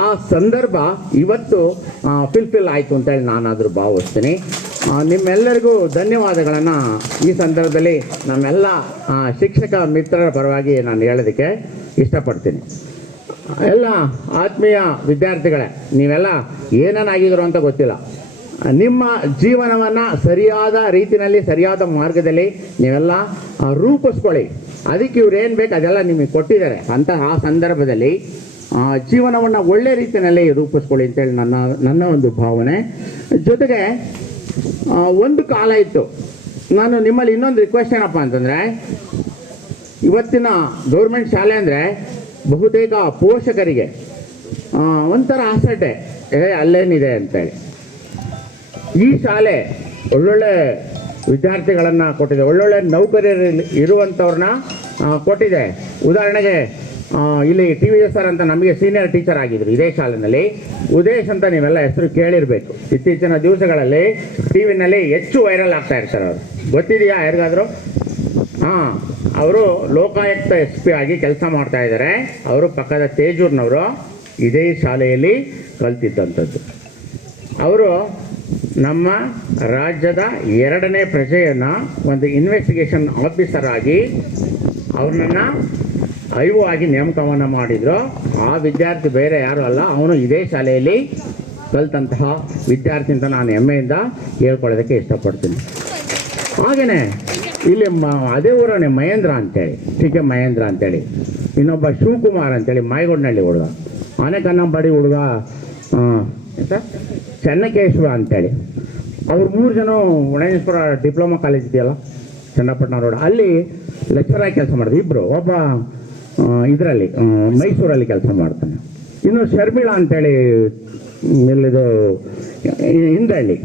ಆ ಸಂದರ್ಭ ಇವತ್ತು ಫಿಲ್ಫಿಲ್ ಆಯಿತು ಅಂತೇಳಿ ನಾನಾದರೂ ಭಾವಿಸ್ತೀನಿ. ನಿಮ್ಮೆಲ್ಲರಿಗೂ ಧನ್ಯವಾದಗಳನ್ನು ಈ ಸಂದರ್ಭದಲ್ಲಿ ನಮ್ಮೆಲ್ಲ ಶಿಕ್ಷಕ ಮಿತ್ರರ ಪರವಾಗಿ ನಾನು ಹೇಳೋದಕ್ಕೆ ಇಷ್ಟಪಡ್ತೀನಿ. ಎಲ್ಲ ಆತ್ಮೀಯ ವಿದ್ಯಾರ್ಥಿಗಳೇ, ನೀವೆಲ್ಲ ಏನೇನಾಗಿದ್ರು ಅಂತ ಗೊತ್ತಿಲ್ಲ. ನಿಮ್ಮ ಜೀವನವನ್ನು ಸರಿಯಾದ ರೀತಿಯಲ್ಲಿ ಸರಿಯಾದ ಮಾರ್ಗದಲ್ಲಿ ನೀವೆಲ್ಲ ರೂಪಿಸ್ಕೊಳ್ಳಿ. ಅದಕ್ಕೆ ಇವ್ರು ಏನು ಬೇಕು ಅದೆಲ್ಲ ನಿಮಗೆ ಕೊಟ್ಟಿದ್ದಾರೆ. ಆ ಸಂದರ್ಭದಲ್ಲಿ ಜೀವನವನ್ನು ಒಳ್ಳೆ ರೀತಿಯಲ್ಲಿ ರೂಪಿಸ್ಕೊಳ್ಳಿ ಅಂತೇಳಿ ನನ್ನ ಒಂದು ಭಾವನೆ. ಜೊತೆಗೆ ಒಂದು ಕಾಲ ಇತ್ತು, ನಾನು ನಿಮ್ಮಲ್ಲಿ ಇನ್ನೊಂದು ರಿಕ್ವೆಸ್ಟ್ ಏನಪ್ಪ ಅಂತಂದರೆ, ಇವತ್ತಿನ ಗೌರ್ಮೆಂಟ್ ಶಾಲೆ ಅಂದರೆ ಬಹುತೇಕ ಪೋಷಕರಿಗೆ ಒಂಥರ ಆಸೆ, ಅಲ್ಲೇನಿದೆ ಅಂತೇಳಿ. ಈ ಶಾಲೆ ಒಳ್ಳೊಳ್ಳೆ ವಿದ್ಯಾರ್ಥಿಗಳನ್ನು ಕೊಟ್ಟಿದೆ, ಒಳ್ಳೊಳ್ಳೆ ನೌಕರಿಯಲ್ಲಿ ಇರುವಂಥವ್ರನ್ನ ಕೊಟ್ಟಿದೆ. ಉದಾಹರಣೆಗೆ ಇಲ್ಲಿ TVS ಸರ್ ಅಂತ ನಮಗೆ ಸೀನಿಯರ್ ಟೀಚರ್ ಆಗಿದ್ರು ಇದೇ ಶಾಲೆಯಲ್ಲಿ. ಉದೇಶ್ ಅಂತ ನೀವೆಲ್ಲ ಹೆಸರು ಕೇಳಿರಬೇಕು. ಇತ್ತೀಚಿನ ದಿವಸಗಳಲ್ಲಿ TV-ನಲ್ಲಿ ಹೆಚ್ಚು ವೈರಲ್ ಆಗ್ತಾ ಇರ್ತಾರೆ. ಅವರು ಗೊತ್ತಿದೆಯಾ ಯಾರಿಗಾದರೂ? ಅವರು ಲೋಕಾಯುಕ್ತ SP ಆಗಿ ಕೆಲಸ ಮಾಡ್ತಾ ಇದ್ದಾರೆ. ಅವರು ಪಕ್ಕದ ತೇಜೂರಿನವರು, ಇದೇ ಶಾಲೆಯಲ್ಲಿ ಕಲ್ತಿದ್ದಂಥದ್ದು. ಅವರು ನಮ್ಮ ರಾಜ್ಯದ 2ನೇ ಪ್ರಜೆಯನ್ನು ಒಂದು ಇನ್ವೆಸ್ಟಿಗೇಷನ್ ಆಫೀಸರ್ ಆಗಿ ಅವ್ರನ್ನ IO ಆಗಿ ನೇಮಕವನ್ನು ಮಾಡಿದ್ರು. ಆ ವಿದ್ಯಾರ್ಥಿ ಬೇರೆ ಯಾರು ಅಲ್ಲ, ಅವನು ಇದೇ ಶಾಲೆಯಲ್ಲಿ ಕಲಿತಂತಹ ವಿದ್ಯಾರ್ಥಿ ಅಂತ ನಾನು ಹೆಮ್ಮೆಯಿಂದ ಹೇಳ್ಕೊಳ್ಳೋದಕ್ಕೆ ಇಷ್ಟಪಡ್ತೀನಿ. ಹಾಗೆಯೇ ಇಲ್ಲಿ ಅದೇ ಊರನೇ ಮಹೇಂದ್ರ ಅಂತೇಳಿ, TK ಮಹೇಂದ್ರ ಅಂತೇಳಿ, ಇನ್ನೊಬ್ಬ ಶಿವಕುಮಾರ್ ಅಂತೇಳಿ ಮಾಯಗೊಂಡನಹಳ್ಳಿ ಹುಡುಗ, ಆನೆಕನ್ನಂಬಾಡಿ ಹುಡುಗ ಚೆನ್ನಕೇಶ್ವರ ಅಂತೇಳಿ. ಅವ್ರು 3 ಜನ ಒಣೇಶ್ವರ ಡಿಪ್ಲೊಮಾ ಕಾಲೇಜ್ ಇದೆಯಲ್ಲ ಚನ್ನಪಟ್ಟಣ ರೋಡ್, ಅಲ್ಲಿ ಲೆಕ್ಚರಾಗಿ ಕೆಲಸ ಮಾಡಿದ್ರು. ಇಬ್ಬರು, ಒಬ್ಬ ಇದರಲ್ಲಿ ಮೈಸೂರಲ್ಲಿ ಕೆಲಸ ಮಾಡ್ತಾನೆ, ಇನ್ನು ಶರ್ಮಿಳಾ ಅಂತೇಳಿ ಇಲ್ಲಿದು ಹಿಂದಹಳ್ಳಿ,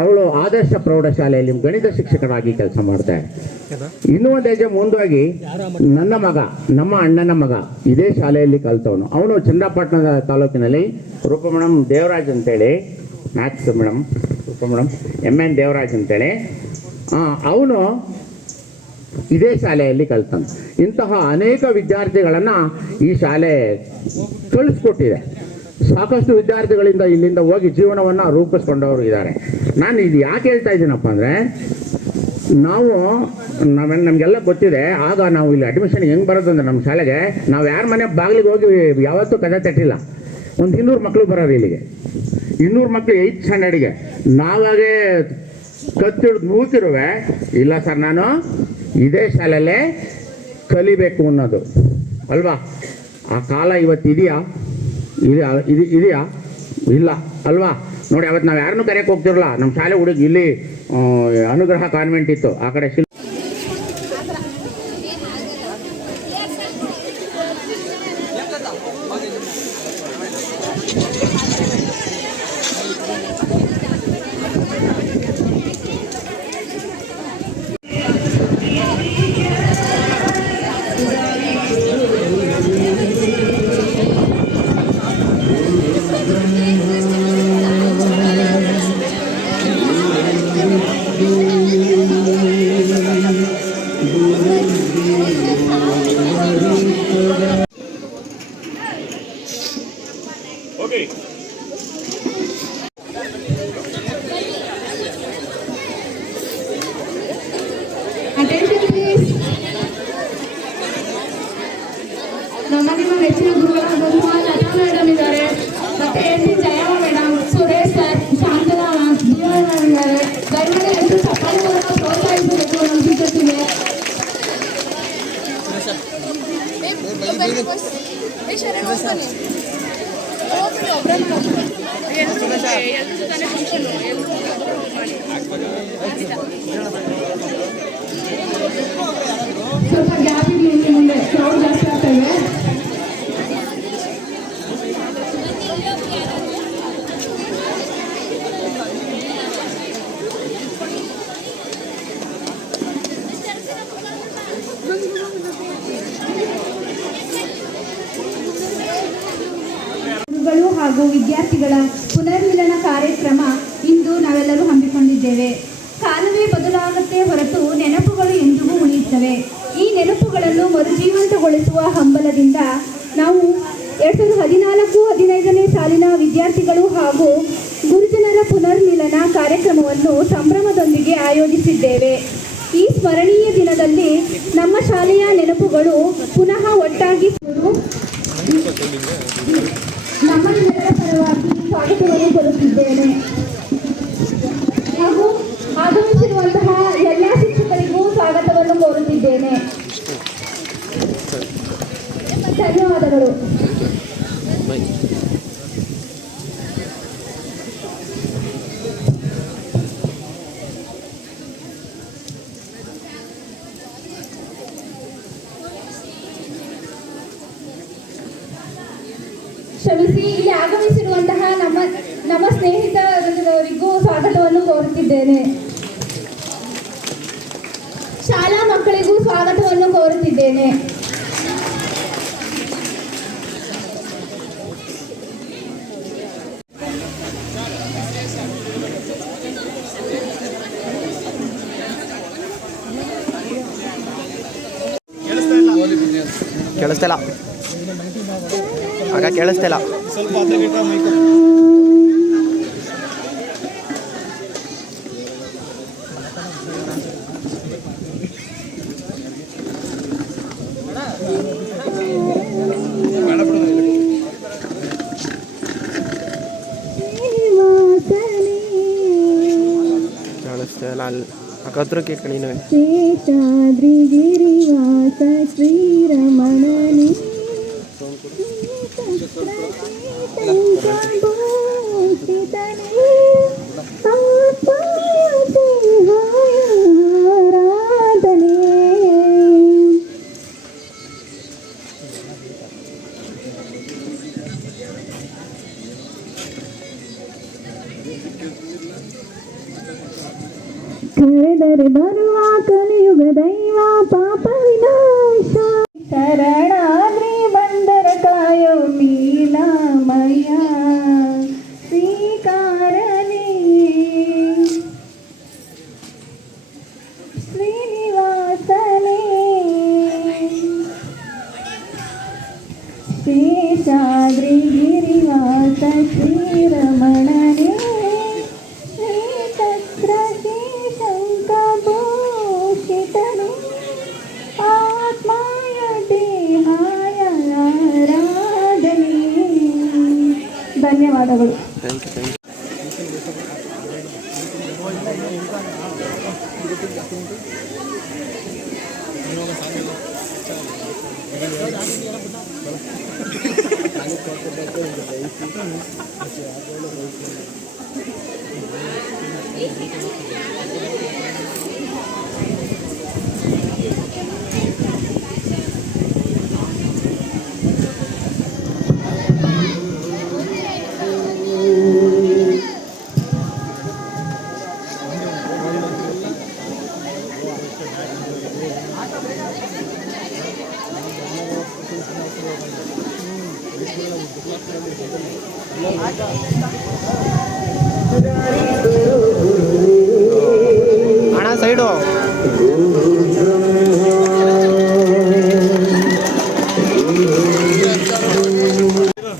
ಅವಳು ಆದರ್ಶ ಪ್ರೌಢಶಾಲೆಯಲ್ಲಿ ಗಣಿತ ಶಿಕ್ಷಕರಾಗಿ ಕೆಲಸ ಮಾಡ್ತಾಳೆ. ಇನ್ನೂ ಒಂದು ಹೆಜ್ಜೆ ಮುಂದಾಗಿ ನಮ್ಮ ಅಣ್ಣನ ಮಗ ಇದೇ ಶಾಲೆಯಲ್ಲಿ ಕಲ್ತವನು. ಅವನು ಚನ್ನಪಟ್ಟಣದ ತಾಲೂಕಿನಲ್ಲಿ ರೂಪಮಣಂ ದೇವರಾಜ್ ಅಂತೇಳಿ, ಮ್ಯಾಥ್ಸ್ ಮೇಡಮ್ ರೂಪಮಣಂ MN ದೇವರಾಜ್ ಅಂತೇಳಿ, ಅವನು ಇದೇ ಶಾಲೆಯಲ್ಲಿ ಕಲ್ತಾನೆ. ಇಂತಹ ಅನೇಕ ವಿದ್ಯಾರ್ಥಿಗಳನ್ನು ಈ ಶಾಲೆ ಕಳಿಸ್ಕೊಟ್ಟಿದೆ. ಸಾಕಷ್ಟು ವಿದ್ಯಾರ್ಥಿಗಳಿಂದ ಇಲ್ಲಿಂದ ಹೋಗಿ ಜೀವನವನ್ನು ರೂಪಿಸ್ಕೊಂಡವರು ಇದ್ದಾರೆ. ನಾನು ಇದು ಯಾಕೆ ಹೇಳ್ತಾ ಇದ್ದೀನಪ್ಪ ಅಂದರೆ, ನಮಗೆಲ್ಲ ಗೊತ್ತಿದೆ. ಆಗ ನಾವು ಇಲ್ಲಿ ಅಡ್ಮಿಷನ್ ಹೆಂಗೆ ಬರೋದು ಅಂದರೆ, ನಮ್ಮ ಶಾಲೆಗೆ ನಾವು ಯಾರ ಮನೆ ಬಾಗಿಲಿಗೆ ಹೋಗಿ ಯಾವತ್ತೂ ಕದ ತಟ್ಟಿಲ್ಲ. ಒಂದು 200 ಮಕ್ಕಳು ಬರೋರು ಇಲ್ಲಿಗೆ, 200 ಮಕ್ಕಳು 8th ಸ್ಟ್ಯಾಂಡರ್ಡಿಗೆ. ನಾವಾಗೆ ಕತ್ತಿಡ್ದು ನೂಕಿರುವೆ, ಇಲ್ಲ ಸರ್ ನಾನು ಇದೇ ಶಾಲೆಯಲ್ಲೇ ಕಲಿಬೇಕು ಅನ್ನೋದು ಅಲ್ವಾ? ಆ ಕಾಲ ಇವತ್ತು ಇದೆಯಾ? ಇಲ್ಲ ಅಲ್ವಾ? ನೋಡಿ, ಅವತ್ತು ನಾವು ಯಾರನ್ನೂ ಕರೆಯಕ್ಕೆ ಹೋಗ್ತಿರಲ್ಲ. ನಮ್ಮ ಶಾಲೆ ಹುಡುಗಿ ಇಲ್ಲಿ ಅನುಗ್ರಹ ಕಾನ್ವೆಂಟ್ ಇತ್ತು, ಆ ಕಡೆ ನಿಮ್ಮ ನೆಚ್ಚಿನ ಗುರುಗಳಾದಂತಹ ಲತಾ ಮೇಡಮ್ ಇದ್ದಾರೆ, ಮತ್ತೆ S Jayamma madam, Suresh sir, Shantala ma'am, Divya ma'am ಇದ್ದಾರೆ. ದಯಮಾಡಿ ಎಲ್ಲರೂ ಚಪ್ಪಾಳೆ ಮೂಲಕ ಪ್ರೋತ್ಸಾಹಿಸಬೇಕು ನಮ್ಮ ಟೀಚರ್ಸಿಗೆ. ಸ್ವಲ್ಪ ಗ್ಯಾಪ್ ಇದೆ, ಮುಂದೆ ಕ್ರೌಡ್ ಜಾಸ್ತಿ ಆಗ್ತಾ ಇದೆ. ಗುರುಗಳು ಹಾಗೂ ವಿದ್ಯಾರ್ಥಿಗಳ ಪುನರ್ಮಿಲನ ಕಾರ್ಯಕ್ರಮ ಇಂದು ನಾವೆಲ್ಲರೂ ಹಮ್ಮಿಕೊಂಡಿದ್ದೇವೆ. ಕಾಲವೇ ಬದಲಾಗುತ್ತೆ ಹೊರತು ನೆನಪುಗಳು ಎಂದಿಗೂ ಉಳಿಯುತ್ತವೆ. ಈ ನೆನಪುಗಳನ್ನು ಮರುಜೀವಂತಗೊಳಿಸುವ ಹಂಬಲದಿಂದ ನಾವು 2014-15ನೇ ಸಾಲಿನ ವಿದ್ಯಾರ್ಥಿಗಳು ಹಾಗೂ ಗುರುಜನರ ಪುನರ್ಮಿಲನ ಕಾರ್ಯಕ್ರಮವನ್ನು ಸಂಭ್ರಮದೊಂದಿಗೆ ಆಯೋಜಿಸಿದ್ದೇವೆ. ಈ ಸ್ಮರಣೀಯ ದಿನದಲ್ಲಿ ನಮ್ಮ ಶಾಲೆಯ ನೆನಪುಗಳು ಪುನಃ ಒಟ್ಟಾಗಿ ನಮ್ಮೆಲ್ಲರ ಪರವಾಗಿ ಸ್ವಾಗತವನ್ನು ಕೋರುತ್ತಿದ್ದೇನೆ ಹಾಗೂ ಆಗಮಿಸಿರುವಂತಹ ಎಲ್ಲ ಶಿಕ್ಷಕರಿಗೂ ಸ್ವಾಗತವನ್ನು ಕೋರುತ್ತಿದ್ದೇನೆ. ಧನ್ಯವಾದಗಳು. ಕ್ಷಮಿಸಿ, ಇಲ್ಲಿ ಆಗಮಿಸಿರುವಂತಹ ನಮ್ಮ ಸ್ನೇಹಿತರಿಗೂ ಸ್ವಾಗತವನ್ನು ಕೋರುತ್ತಿದ್ದೇನೆ. ಶಾಲಾ ಮಕ್ಕಳಿಗೂ ಸ್ವಾಗತವನ್ನು ಕೋರುತ್ತಿದ್ದೇನೆ. ಕೇಳಿಸ್ತಿಲ್ಲ ಆಗ ಕೇಳಿಸ್ತಿಲ್ಲ. ಕೇಳಿಸ್ತಿಲ್ಲ ಅಲ್ಲಿ ಅಕತ್ರ ಕೇಳ್ಕಣಿ ನೀವು. ಶೇಷಾದ್ರಿಗಿರಿವಾಸ ಶ್ರೀರಮಣನಿ ಕರೆದರೆ ಬರುವ ಕಲಿಯುಗ ದೈವ ಪಾಪ ವಿನಾಶ ಶರಣಾದ್ರಿ ಬಂದರ ಕಾಯೋ ನೀಲಾಮಯ ಶ್ರೀಕಾರಣಿ ಶ್ರೀನಿವಾಸನೇ ಶೇಷಾದ್ರಿ ಗಿರಿವಾಸ ಶ್ರೀರಮಣನೇ ಶಂಕಭೂಷಿತನು ಆತ್ಮಾಯ ದೇಹಾಯ ಆರಾಧನೆ. ಧನ್ಯವಾದಗಳು. Thank you. ಅಣ್ಣ ಸೈಡು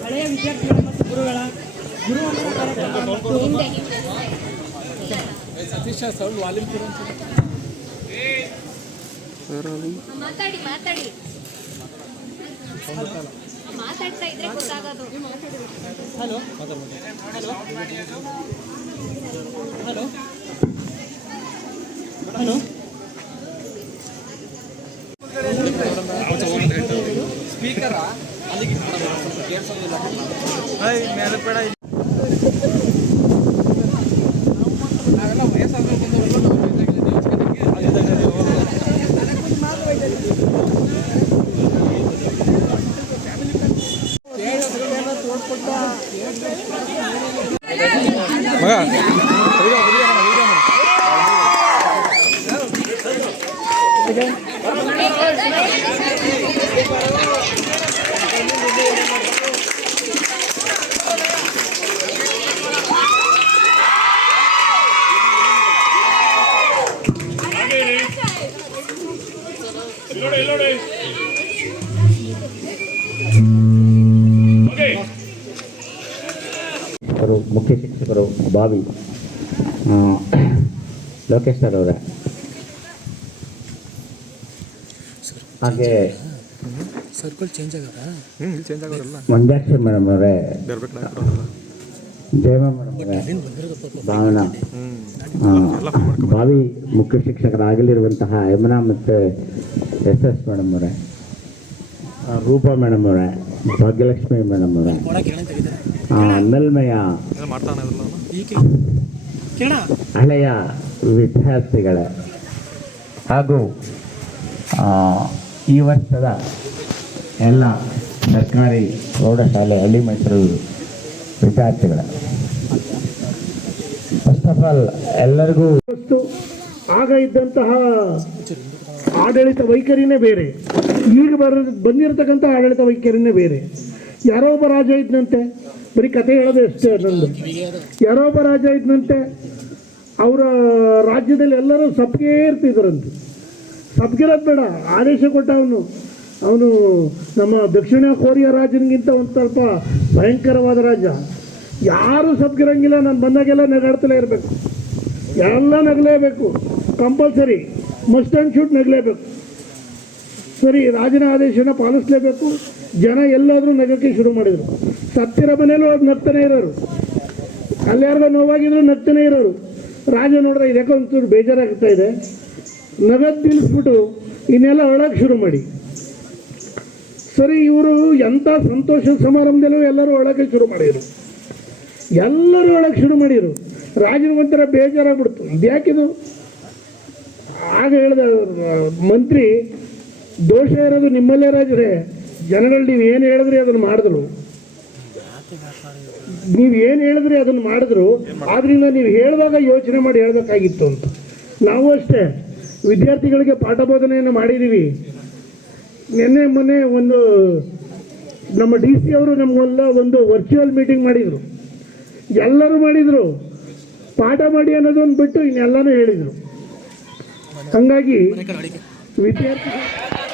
ಹಳೆಯ ವಿದ್ಯಾರ್ಥಿಗಳು ಮತ್ತು ಗುರುಗಳ ಗುರುವಂದನಾ ಕಾರ್ಯಕ್ರಮ ಮತ್ತು ಮಾತಾಡಿ ಹಲೋ ಹಲೋ ಹಲೋ ಮುಖ್ಯ ಶಿಕ್ಷಕರು ಬಾವಿ ಲೋಕೇಶ್ ಸರ್ ಅವರೇ, ಹಾಗೆ ಸರ್ಕಲ್ ಚೇಂಜ್ ಆಗಲ್ಲ ಮಂಜಾಕ್ಷಿ ಮೇಡಮ್ ಅವರೇ, ಜಯಮ್ಮ ಮೇಡಮ್ ಅವರೇ, ಭಾವನಾ, ಬಾವಿ ಮುಖ್ಯ ಶಿಕ್ಷಕರಾಗಲಿರುವಂತಹ ಯಮುನಾ ಮತ್ತು SS ಮೇಡಮ್ ಅವರೇ, ರೂಪಾ ಮೇಡಮ್ ಅವರೇ, ಭಾಗ್ಯಲಕ್ಷ್ಮಿ ಮೇಡಮ್ ಅವರೇ, ನಲ್ಮಯ ಹಳೆಯ ವಿದ್ಯಾರ್ಥಿಗಳೇ ಹಾಗೂ ಈ ವರ್ಷದ ಎಲ್ಲ ಸರ್ಕಾರಿ ಪ್ರೌಢಶಾಲೆ ಹಳ್ಳಿ ಮೈಸೂರು ವಿದ್ಯಾರ್ಥಿಗಳ, ಫಸ್ಟ್ ಆಫ್ ಆಲ್ ಎಲ್ಲರಿಗೂ ಆಗ ಇದ್ದಂತಹ ಆಡಳಿತ ವೈಖರಿನೇ ಬೇರೆ, ಈಗ ಬಂದಿರತಕ್ಕಂಥ ಆಡಳಿತ ವೈಖರಿನೇ ಬೇರೆ. ಯಾರೋ ಒಬ್ಬ ರಾಜ ಇದ್ದಂತೆ, ಬರೀ ಕತೆ ಹೇಳೋದು ಅಷ್ಟೇ ನಂದು. ಯಾರೋ ಒಬ್ಬ ರಾಜ ಇದ್ದಂತೆ, ಅವರ ರಾಜ್ಯದಲ್ಲಿ ಎಲ್ಲರೂ ಸಬ್ಗೆ ಇರ್ತಿದ್ರಂತೆ. ಸಬ್ಗಿರೋದು ಬೇಡ, ಆದೇಶ ಕೊಟ್ಟ ಅವನು ನಮ್ಮ ದಕ್ಷಿಣ ಕೊರಿಯಾ ರಾಜನಿಗಿಂತ ಒಂದು ಸ್ವಲ್ಪ ಭಯಂಕರವಾದ ರಾಜ. ಯಾರೂ ಸಬ್ಗಿರಂಗಿಲ್ಲ, ನಾನು ಬಂದಾಗೆಲ್ಲ ನಗಾಡ್ತಲೇ ಇರಬೇಕು, ಎಲ್ಲ ನಗಲೇಬೇಕು, ಕಂಪಲ್ಸರಿ ಮಸ್ಟ್ ಆ್ಯಂಡ್ ಶುಡ್ ನಗಲೇಬೇಕು. ಸರಿ, ರಾಜನ ಆದೇಶನ ಪಾಲಿಸಲೇಬೇಕು. ಜನ ಎಲ್ಲಾದರೂ ನಗಕ್ಕೆ ಶುರು ಮಾಡಿದರು. ಸತ್ತಿರೋ ಮನೇಲೂ ಅದು ನಗ್ತಾನೆ ಇರೋರು, ಅಲ್ಲಾರ್ಗೋ ನೋವಾಗಿದ್ರು ನಗ್ತಾನೆ ಇರೋರು. ರಾಜ ನೋಡಿದ್ರೆ ಇದಕ್ಕೆ ಒಂಚೂರು ಬೇಜಾರಾಗ್ತಾ ಇದೆ, ನಗದು ನಿಲ್ಲಿಸ್ಬಿಟ್ಟು ಇನ್ನೆಲ್ಲ ಅಳಕ್ಕೆ ಶುರು ಮಾಡಿ. ಸರಿ, ಇವರು ಎಂಥ ಸಂತೋಷ ಸಮಾರಂಭದಲ್ಲೂ ಎಲ್ಲರೂ ಅಳಕ್ಕೆ ಶುರು ಮಾಡಿದರು. ಎಲ್ಲರೂ ಅಳಕ್ಕೆ ಶುರು ಮಾಡಿದರು. ರಾಜನಿಗೊಂಥರ ಬೇಜಾರಾಗ್ಬಿಡ್ತು, ಇದ್ಯಾಕಿದು. ಆಗ ಹೇಳಿದ ಮಂತ್ರಿ, ದೋಷ ಇರೋದು ನಿಮ್ಮಲ್ಲೇ ರಾಜರೇ, ಜನಗಳು ನೀವು ಏನು ಹೇಳಿದ್ರಿ ಅದನ್ನು ಮಾಡಿದ್ರು, ನೀವು ಏನು ಹೇಳಿದ್ರಿ ಅದನ್ನು ಮಾಡಿದ್ರು, ಆದ್ದರಿಂದ ನೀವು ಹೇಳಿದಾಗ ಯೋಚನೆ ಮಾಡಿ ಹೇಳಬೇಕಾಗಿತ್ತು ಅಂತ. ನಾವು ಅಷ್ಟೇ ವಿದ್ಯಾರ್ಥಿಗಳಿಗೆ ಪಾಠ ಬೋಧನೆಯನ್ನು ಮಾಡಿದ್ದೀವಿ. ನಿನ್ನೆ ಮೊನ್ನೆ ಒಂದು ನಮ್ಮ DC ಅವರು ನಮಗೆಲ್ಲ ಒಂದು ವರ್ಚುವಲ್ ಮೀಟಿಂಗ್ ಮಾಡಿದರು. ಎಲ್ಲರೂ ಮಾಡಿದರು, ಪಾಠ ಮಾಡಿ ಅನ್ನೋದೊಂದು ಬಿಟ್ಟು ಇನ್ನೆಲ್ಲನೂ ಹೇಳಿದರು. ಹಾಗಾಗಿ ವಿದ್ಯಾರ್ಥಿಗಳು